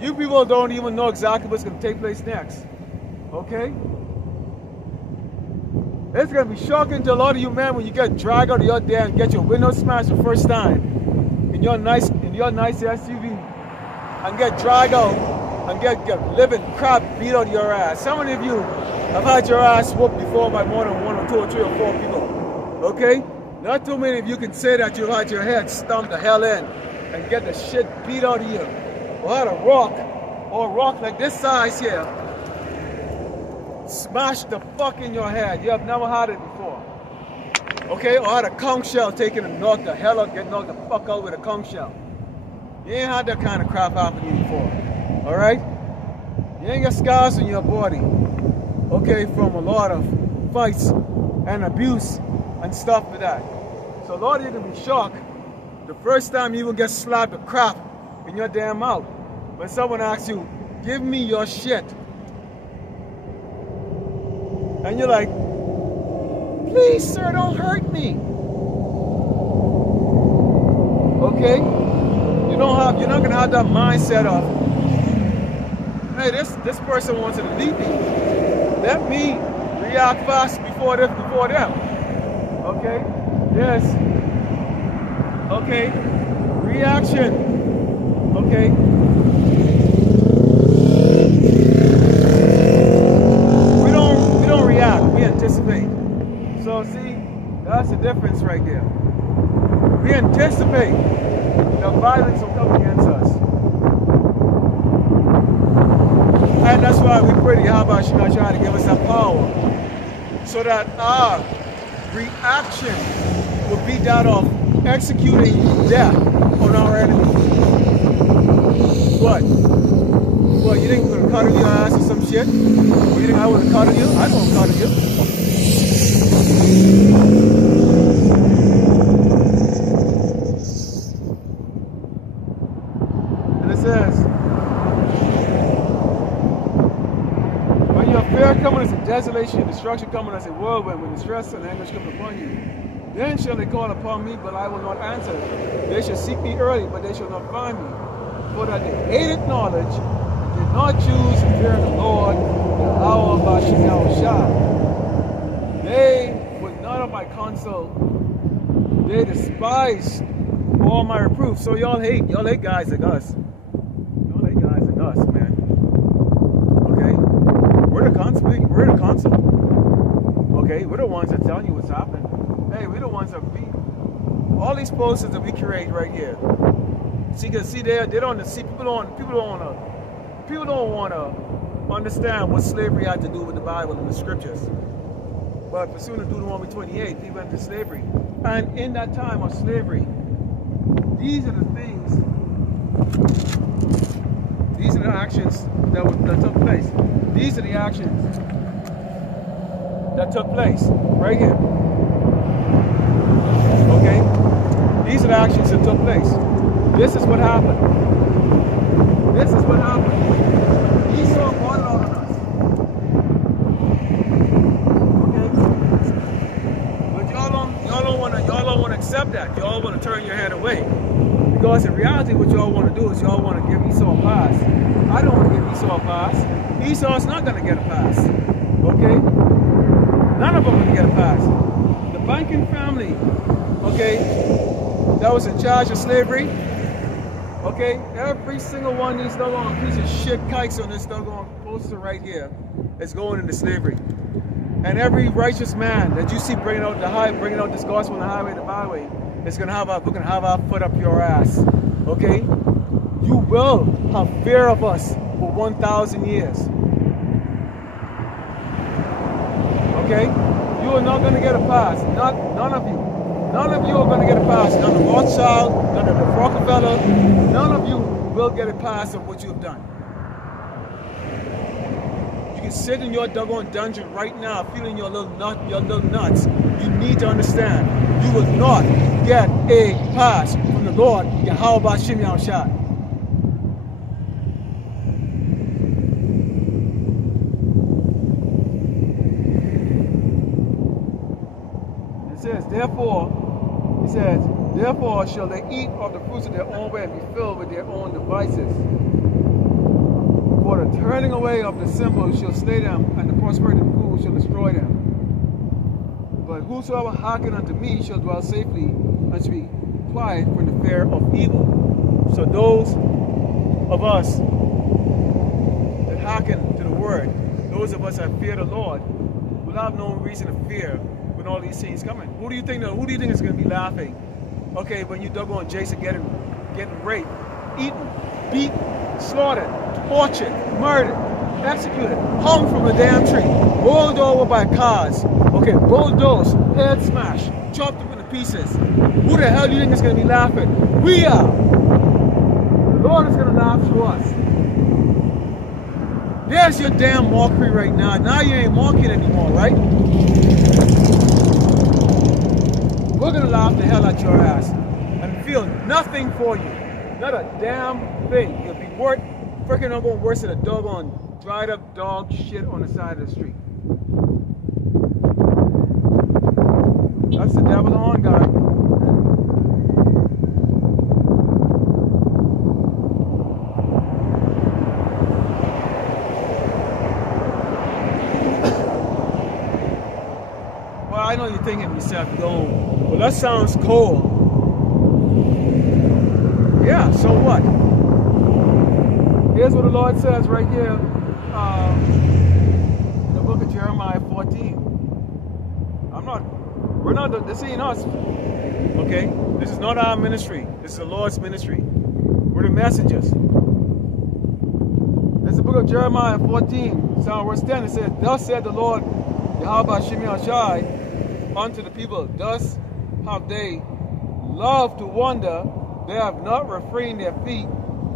you people don't even know exactly what's going to take place next. Okay? It's going to be shocking to a lot of you men when you get dragged out of your day and get your window smashed the first time in your nice SUV and get dragged out and get living crap beat out of your ass. How many of you have had your ass whooped before by more than 1 or 2 or 3 or 4 people? Okay? Not too many of you can say that you've had your head stomped the hell in and get the shit beat out of you. Or had a rock like this size here smash the fuck in your head. You have never had it before. Okay? Or had a conch shell taken and knocked the hell out, get knocked the fuck out with a conch shell. You ain't had that kind of crap happen to you before. Alright? You ain't got scars on your body. Okay? From a lot of fights and abuse and stuff like that. So a lot of you can be shocked the first time you even get slapped with crap in your damn mouth. When someone asks you, give me your shit. And you're like, please, sir, don't hurt me. Okay? You're not gonna have that mindset of, hey, this person wants to leave me. Let me react fast before them. Okay? Yes. Okay? Reaction. Okay? We anticipate. So see, that's the difference right there. We anticipate the violence will come against us. And that's why we pray to Yahweh should not try to give us that power, so that our reaction will be that of executing death on our enemies. What? Well, you think we're going to cuddle your ass or some shit? Well, you think I would have cuddled you? I won't cuddle you. And it says, when your fear coming as a desolation, your destruction coming as a whirlwind, when distress and anguish come upon you, then shall they call upon me, but I will not answer. They shall seek me early, but they shall not find me. For that they hated knowledge, did not choose to fear the Lord, the hour of our Shah. They would not of my counsel. They despised all my reproof. So y'all hate guys like us. Y'all hate guys like us, man. Okay? We're the counsel. Okay? We're the ones that tell you what's happening. Hey, we're the ones that all these posters that we create right here. See, cause see, they don't see people don't want to understand what slavery had to do with the Bible and the scriptures. But pursuant to Deuteronomy 28, he went into slavery. And in that time of slavery, these are the things, these are the actions that took place. These are the actions that took place right here. Okay? These are the actions that took place. This is what happened. This is what happened. Esau brought it on us. Okay? But y'all don't want to accept that. Y'all want to turn your head away. Because in reality, what y'all want to do is y'all want to give Esau a pass. I don't want to give Esau a pass. Esau's not going to get a pass. Okay? None of them are going to get a pass. The banking family, okay, that was in charge of slavery, okay, every single one of these doggone piece of shit kikes on this doggone poster right here is going into slavery. And every righteous man that you see bringing out this gospel on the highway and the byway, is we're gonna have our foot up your ass. Okay? You will have fear of us for 1,000 years. Okay? You are not gonna get a pass. None of you. None of you are gonna get a pass. None of Rothschild, none of the Rockefeller, none of you will get a pass of what you have done. You can sit in your doggone dungeon right now feeling your little nuts. You need to understand, you will not get a pass from the Lord, Yahweh Shem Yahushua. It says, therefore shall they eat of the fruits of their own way and be filled with their own devices. For the turning away of the simple shall slay them, and the prosperity of the fool shall destroy them. But whosoever hearken unto me shall dwell safely, and shall be quiet from the fear of evil. So those of us that hearken to the word, those of us that fear the Lord, will have no reason to fear when all these things coming. Who do you think is going to be laughing? Okay, when you doggone Jason getting raped, eaten, beaten, slaughtered, tortured, murdered, executed, hung from a damn tree, rolled over by cars, okay, bulldozed, head smashed, chopped up into pieces. Who the hell do you think is going to be laughing? We are. The Lord is going to laugh through us. There's your damn mockery right now. Now you ain't mocking anymore, right? We're going to laugh the hell out your ass and feel nothing for you. Not a damn thing. You'll be freaking not going worse than a doggone dried up dog shit on the side of the street. That's the devil on, guy. Well, I know you're thinking to yourself, going, well, that sounds cold. Yeah, so what? Here's what the Lord says right here in the book of Jeremiah 14. This ain't us. Okay? This is not our ministry. This is the Lord's ministry. We're the messengers. This is the book of Jeremiah 14, verse 10. It says, thus said the Lord, Yahweh Shem Yahushua, unto the people, thus have they loved to wander, they have not refrained their feet.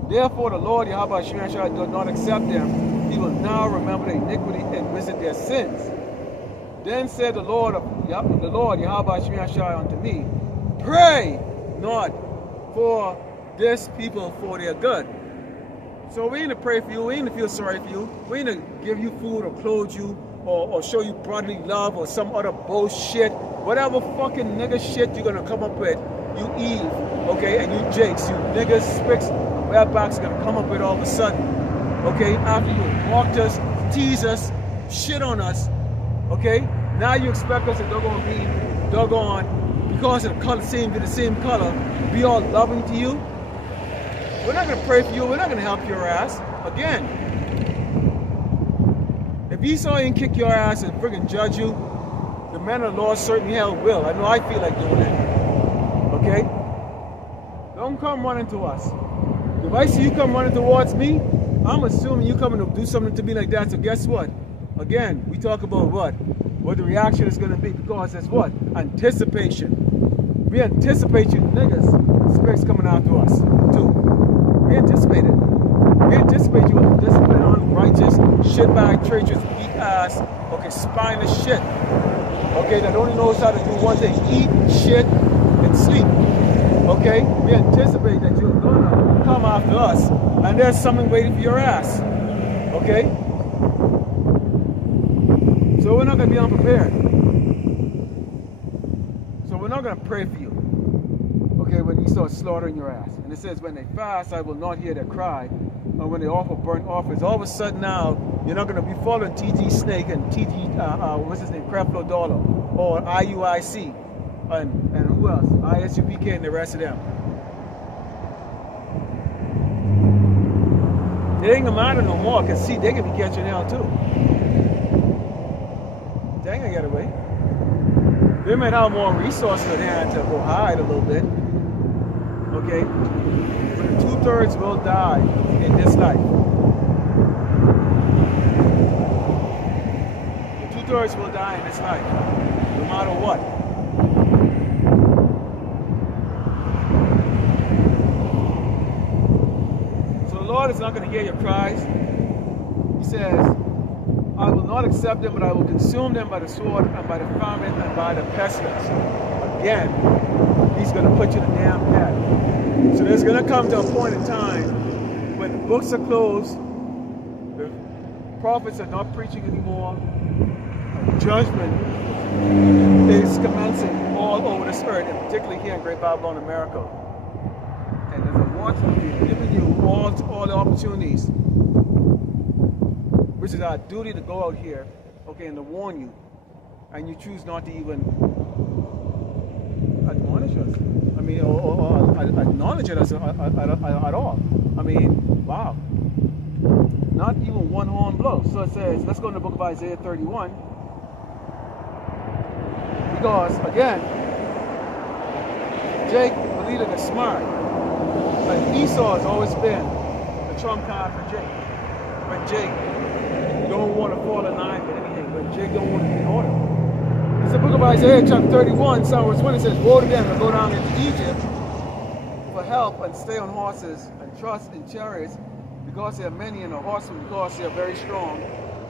Therefore the Lord Yahweh Shem Yahushua does not accept them. He will now remember their iniquity and visit their sins. Then said the Lord Yahweh Shem Yahushua unto me, pray not for this people for their good. So we ain't to pray for you, we ain't to feel sorry for you, we ain't to give you food or clothe you or show you brotherly love or some other bullshit. Whatever fucking nigga shit you're gonna come up with, you Eve, okay, and you Jakes, you niggas, spicks, whereabouts gonna come up with all of a sudden, okay, after you mocked us, tease us, shit on us, okay, now you expect us to doggone, because of the color, the same color, be all loving to you. We're not gonna pray for you, we're not gonna help your ass, again. If Esau ain't kick your ass and friggin' judge you, the man of the Lord certainly hell will. I know I feel like doing it. Okay? Don't come running to us. If I see you come running towards me, I'm assuming you coming to do something to me like that. So guess what? Again, we talk about what the reaction is going to be, because it's what? Anticipation. We anticipate you niggas, spirits coming after us too. We anticipate it. We anticipate you a disciplined, unrighteous, shitbag, traitorous, weak ass, okay, spineless shit. Okay, that only knows how to do one thing: eat, shit, and sleep. Okay? We anticipate that you're gonna come after us, and there's something waiting for your ass. Okay? So we're not gonna be unprepared. So we're not gonna pray for you. Okay, when you start slaughtering your ass. And it says, when they fast, I will not hear their cry. And when they offer burnt offerings, all of a sudden now, you're not going to be following TG Snake and TG, what's his name, Creflo Dollar, or IUIC, and who else? ISUPK and the rest of them. It ain't gonna matter no more, because see, they can be catching hell too. They ain't gonna get away. They might have more resources than they had to go hide a little bit. Okay? But 2/3 will die in this life. 2/3 will die in this life, no matter what. So the Lord is not going to hear your cries. He says, I will not accept them, but I will consume them by the sword and by the famine and by the pestilence. Again, he's going to put you to damn death. So there's going to come to a point in time when the books are closed, the prophets are not preaching anymore, and judgment is commencing all over this earth, and particularly here in Great Babylon, America. And there's a watchman giving you all the opportunities, which is our duty to go out here, okay, and to warn you, and you choose not to even admonish us. I mean, or acknowledge us at all. I mean, wow. Not even one horn blow. So it says, let's go to the book of Isaiah 31. Because, again, Jake, the leader, is smart. But Esau has always been the trump card for Jake. When Jake don't want to fall in line with anything, but Jake don't want to be in order. It's the book of Isaiah chapter 31, verse 20 says, woe to them that go down into Egypt for help and stay on horses and trust in chariots, because they are many, and the horsemen because they are very strong,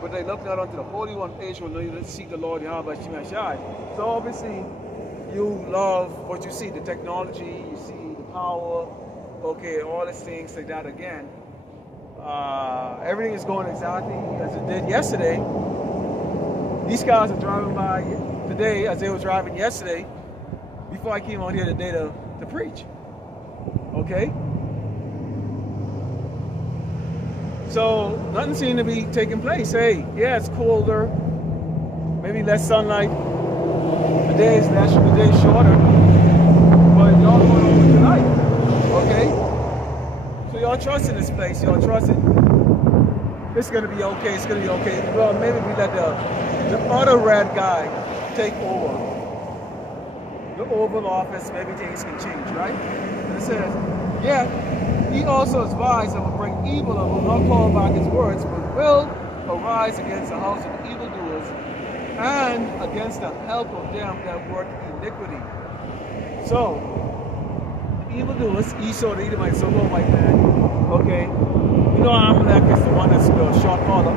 but they look not unto the Holy One of Israel, nor you seek the Lord Yahweh Shemashai. So obviously, you love what you see, the technology, you see the power, okay, all these things like that again. Everything is going exactly as it did yesterday. These cars are driving by today as they were driving yesterday before I came out here today to preach. Okay? So nothing seemed to be taking place. Hey, yeah, it's colder, maybe less sunlight, the day is shorter, but y'all going over tonight. Okay? So y'all trust in this place, y'all trust it. It's gonna be okay, it's gonna be okay. Well, maybe we let the other red guy take over the Oval Office, maybe things can change, right? And it says, yeah, he also is wise and will bring evil and will not call back his words, but will arise against the house of evildoers and against the help of them that work iniquity. So, the evildoers, Esau the Edomite, so-called white man, okay, you know Amalek is the one that's the short caller.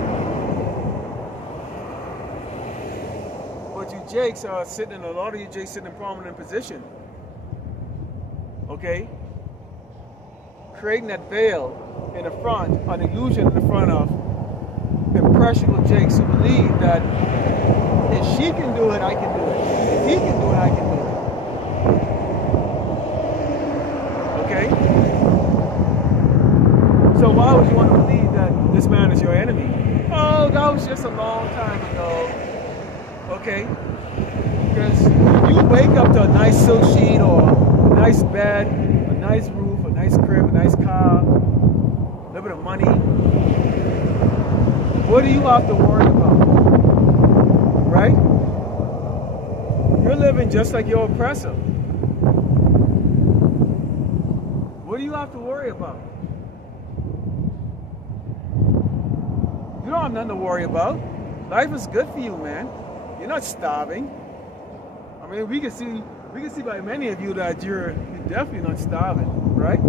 But you Jakes are sitting in, a lot of you Jakes sitting in prominent position. Okay? Creating that veil in the front, an illusion in the front of impressionable Jakes who believe that if she can do it, I can do it. If he can do it, I can do it. Okay? So why would you want to believe that this man is your enemy? Oh, that was just a long time ago. Okay? Because you wake up to a nice silk sheet or a nice bed, a nice roof, a nice crib, a nice car, a little bit of money. What do you have to worry about? Right? You're living just like your oppressor. What do you have to worry about? don't have nothing to worry about. Life is good for you, man. You're not starving. I mean, we can see by many of you that you're definitely not starving, right?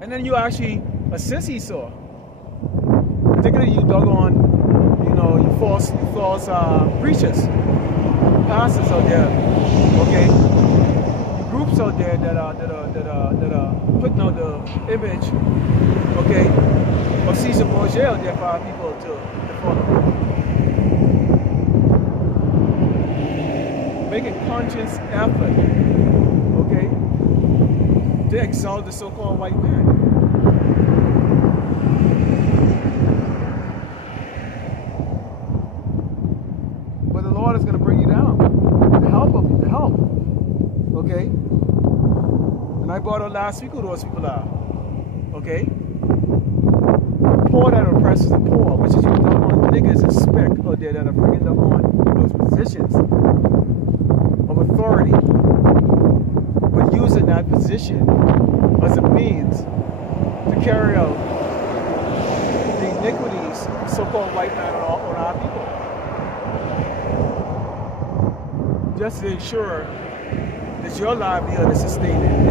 And then you actually assist Esau. Particularly you doggone, you false preachers, pastors out there, okay? Groups out there that are putting out the image, okay, of Caesar Borgia out there for our people to follow. Making conscious effort, okay, to exalt the so-called white man. But the Lord is going to bring you down. The help of you, the help. Okay? And I brought out last week who those people are. Okay? The poor that oppresses the poor, which is you doggone niggas and speck out there that are bringing them on those positions of authority, but using that position as a means to carry out the iniquities of so-called white man on our people. Just to ensure that your livelihood is sustainable,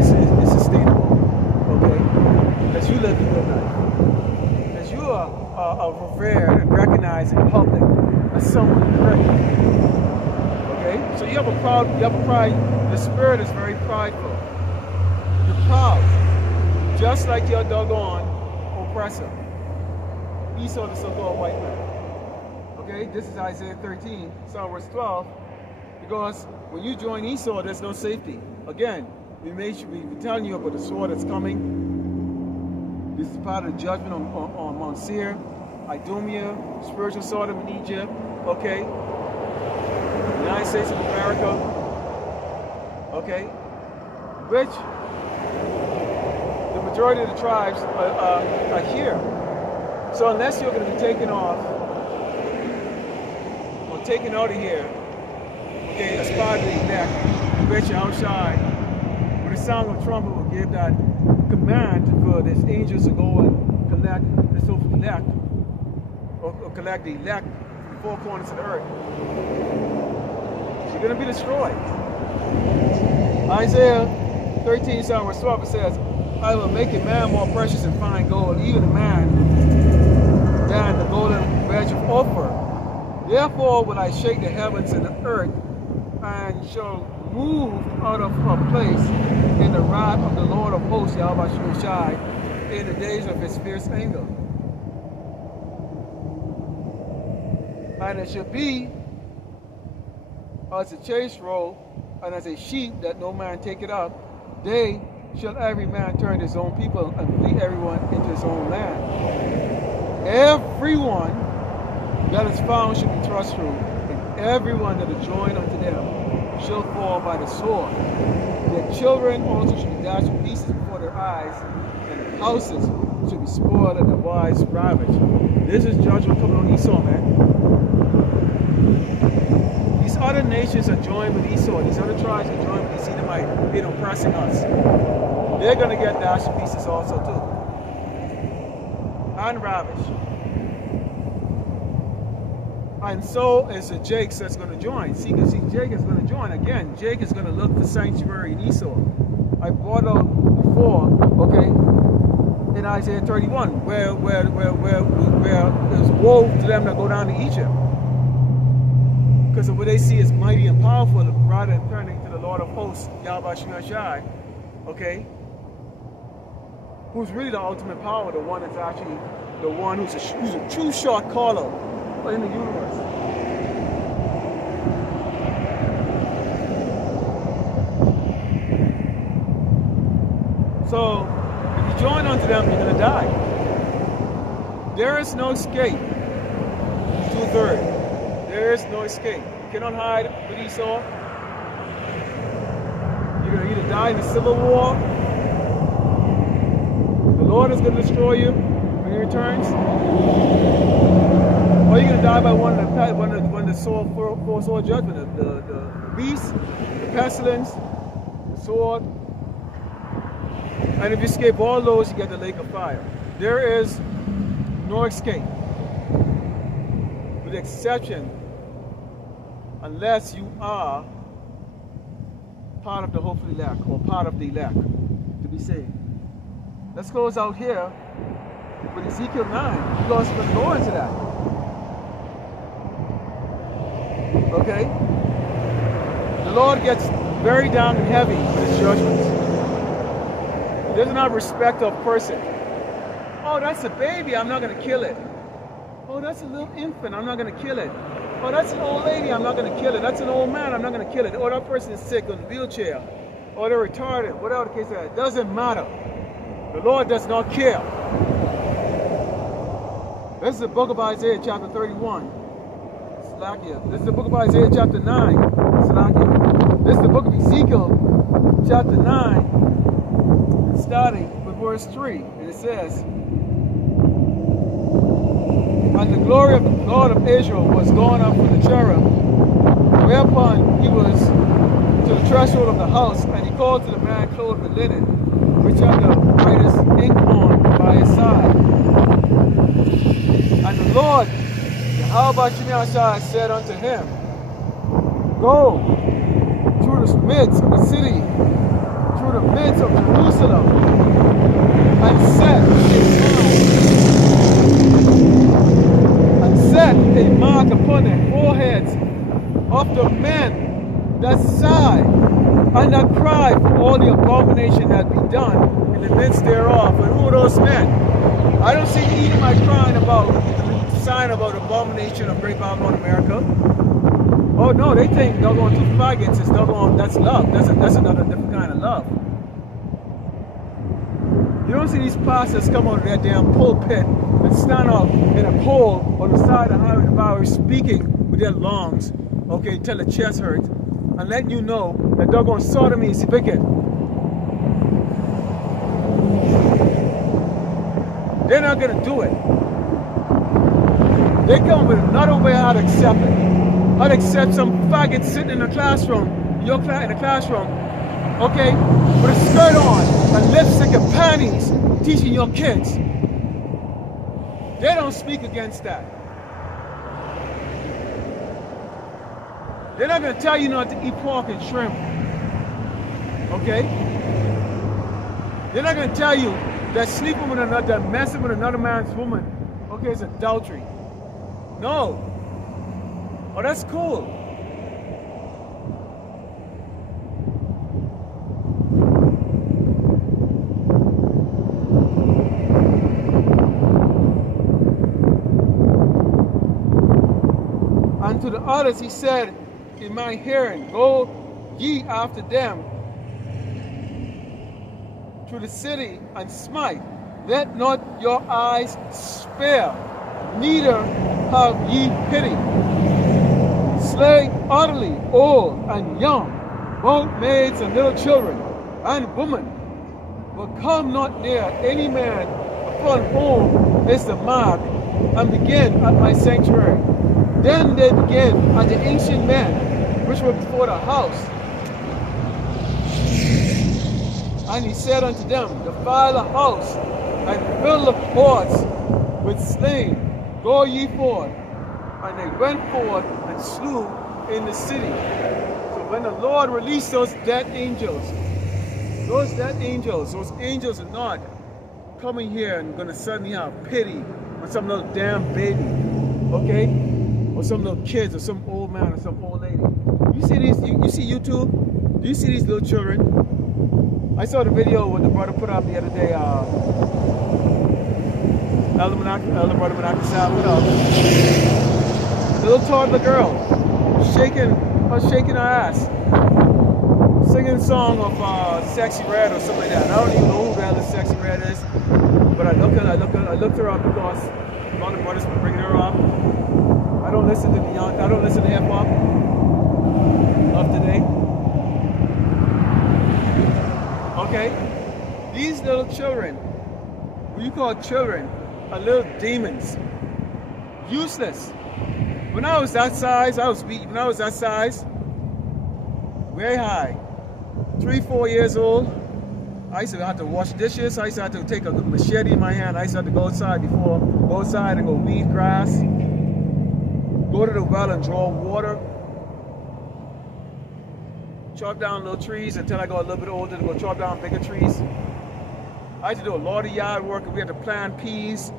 okay? That you live a good life. That you are revered and recognized in public as someone great. Okay? So you have a pride, the spirit is very prideful. You're proud. Just like your doggone oppressor. Esau, the so-called white man. Okay? This is Isaiah 13, Psalm verse 12. Because when you join Esau, there's no safety. Again, we're telling you about the sword that's coming. This is part of the judgment on Mount Seir, Idumea, spiritual sword in Egypt, okay? The United States of America, okay? Which the majority of the tribes are here. So unless you're going to be taken off or taken out of here, okay, as part of the elect, bet you outside, with the sound of trumpet will give that command for these angels to go and collect the so-called elect, or collect the elect from the four corners of the earth. You're going to be destroyed. Isaiah 13, Psalm verse 12, it says, I will make a man more precious than fine gold, even a man than the golden wedge of Ophir. Therefore will I shake the heavens and the earth, and shall move out of her place in the wrath of the Lord of hosts, Yahweh Shai, in the days of his fierce anger. And it shall be as a chase roll, and as a sheep that no man take it up, they shall every man turn to his own people, and flee everyone into his own land. Everyone that is found shall be thrust through, and everyone that is joined unto them shall fall by the sword. Their children also shall be dashed to pieces before their eyes, and their houses shall be spoiled, and their wives ravaged. This is judgment coming on Esau, man. These other nations are joined with Esau. These other tribes are joined with these Edomites in oppressing us. They're going to get dashed to pieces also too, and ravaged. And so is the Jakes that's going to join. See, Jake is going to join. Again, Jake is going to look for sanctuary in Esau. I brought out before, okay, in Isaiah 31, where there's woe to them that go down to Egypt. Because of what they see as mighty and powerful, rather than turning to the Lord of hosts, Yahweh Shai, okay, who's really the ultimate power, the one that's actually the one who's a true shot caller in the universe. So, if you join unto them, you're going to die. There is no escape. 2/3. There is no escape. You cannot hide with Esau. You're going to either die in the civil war. The Lord is going to destroy you when he returns. Or you're going to die by one of the four sword judgment, the beast, the pestilence, the sword, And if you escape all those, you get the lake of fire. There is no escape, with the exception, unless you are part of the hopefully elect, or part of the elect, to be saved. Let's close out here with Ezekiel 9. We're going to go into that. Okay? The Lord gets very down and heavy with his judgments. He does not respect a person. Oh, that's a baby, I'm not going to kill it. Oh, that's a little infant, I'm not going to kill it. Oh, that's an old lady, I'm not going to kill it. That's an old man, I'm not going to kill it. Oh, that person is sick on a wheelchair. Or they're retarded, whatever the case is. It doesn't matter. The Lord does not care. This is the book of Isaiah chapter 31. Slakia. This is the book of Isaiah chapter 9. Slakia. This is the book of Ezekiel chapter 9, starting with verse 3. And it says, and the glory of the Lord of Israel was gone up from the cherub, whereupon he was to the threshold of the house, and he called to the man clothed with linen, which had the brightest inkhorn by his side. And the Lord, Yahweh Shemashah, said unto him, go through the midst of the city, through the midst of Jerusalem, and set a mark upon the foreheads of the men that sigh and that cry for all the abomination that be done in the midst thereof. And who are those men? I don't see Edomite crying about the sign about abomination of Great Babylon, America. Oh no, they think they're going too far against this. That's love. That's another different kind of love. You don't see these pastors come out of their damn pulpit and stand up in a pole on the side of the highway and byway speaking with their lungs, okay, till the chest hurts, and letting you know that they're going sodomy is wicked. They're not going to do it. They come with another way how to accept it. How to accept some faggot sitting in the classroom, in the classroom, okay, with a skirt on and lipstick and panties, teaching your kids. They don't speak against that. They're not going to tell you not to eat pork and shrimp. Okay? They're not going to tell you that sleeping with another, that messing with another man's woman, okay, is adultery. No. Oh, that's cool. And to the others he said in my hearing, go ye after them through the city and smite. Let not your eyes spare, neither have ye pity. Slay utterly old and young, both maids and little children, and women. But come not near any man upon whom is the mark, and begin at my sanctuary. Then they begin at the ancient men which were before the house. And he said unto them, defile the house, and fill the courts with slain. Go ye forth. And they went forth and slew in the city. So when the Lord released those dead angels, those angels are not coming here and going to suddenly have pity on some little damn baby, okay? Or some little kids, or some old man, or some old lady. You see these, you see YouTube? Do you see these little children? I saw the video what the brother put up the other day, Elder Brother Menachesab, what else? Little toddler girl, shaking her ass, singing a song of Sexy Red or something like that. I don't even know who the hell Sexy Red is, but I looked her up because one of the brothers were bringing her up. I don't listen to hip hop of today. Okay, these little children, what you call children, are little demons, useless. When I was that size, when I was that size, very high, 3, 4 years old, I used to have to wash dishes. I used to have to take a machete in my hand. I used to have to go outside and go weed grass, go to the well and draw water, chop down little trees until I got a little bit older to go chop down bigger trees. I had to do a lot of yard work. We had to plant peas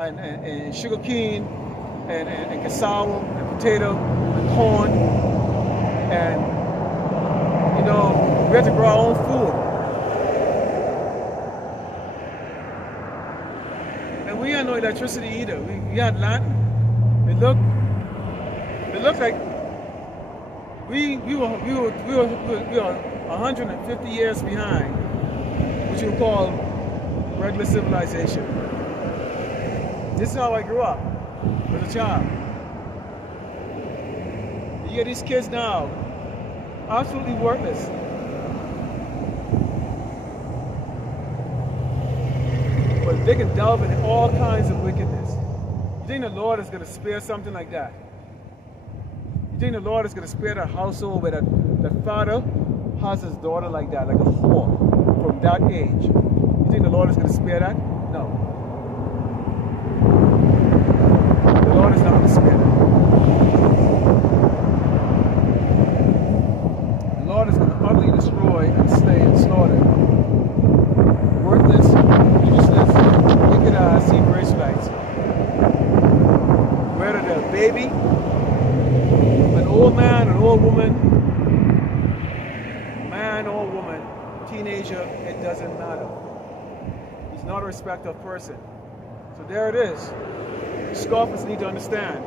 and sugar cane and cassava and potato and corn, and you know, we had to grow our own food. And we had no electricity either. We had lantern. It looked like we were 150 years behind what you would call regular civilization. This is how I grew up as a child. You get these kids now, absolutely worthless. But they can delve into all kinds of wickedness. You think the Lord is going to spare something like that? You think the Lord is going to spare that household where the father has his daughter like that, like a whore, from that age? You think the Lord is going to spare that? No. The Lord is not going to spare that. The Lord is going to utterly destroy and slay and slaughter worthless, useless, wicked-ass Hebrew Israelites. Whether they're a baby, an old man, an old woman, man or woman, teenager, it doesn't matter. He's not a respecter of person. So there it is. Scoffers need to understand.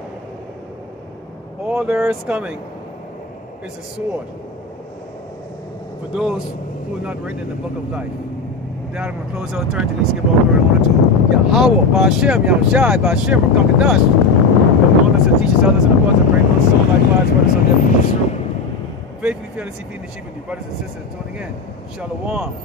All there is coming is a sword for those who are not written in the book of life. With that, I'm going to close out, turn to these, skip over and 1 or 2. Yahweh, Ba'ashem, Yahushai, Ba'ashem, Rakakadash. The honors and teachers, others, and the parts of great ones, so likewise, brothers on their feet, true. Faithfully, fearlessly feeding the sheep, and your brothers and sisters tuning in. Shalom.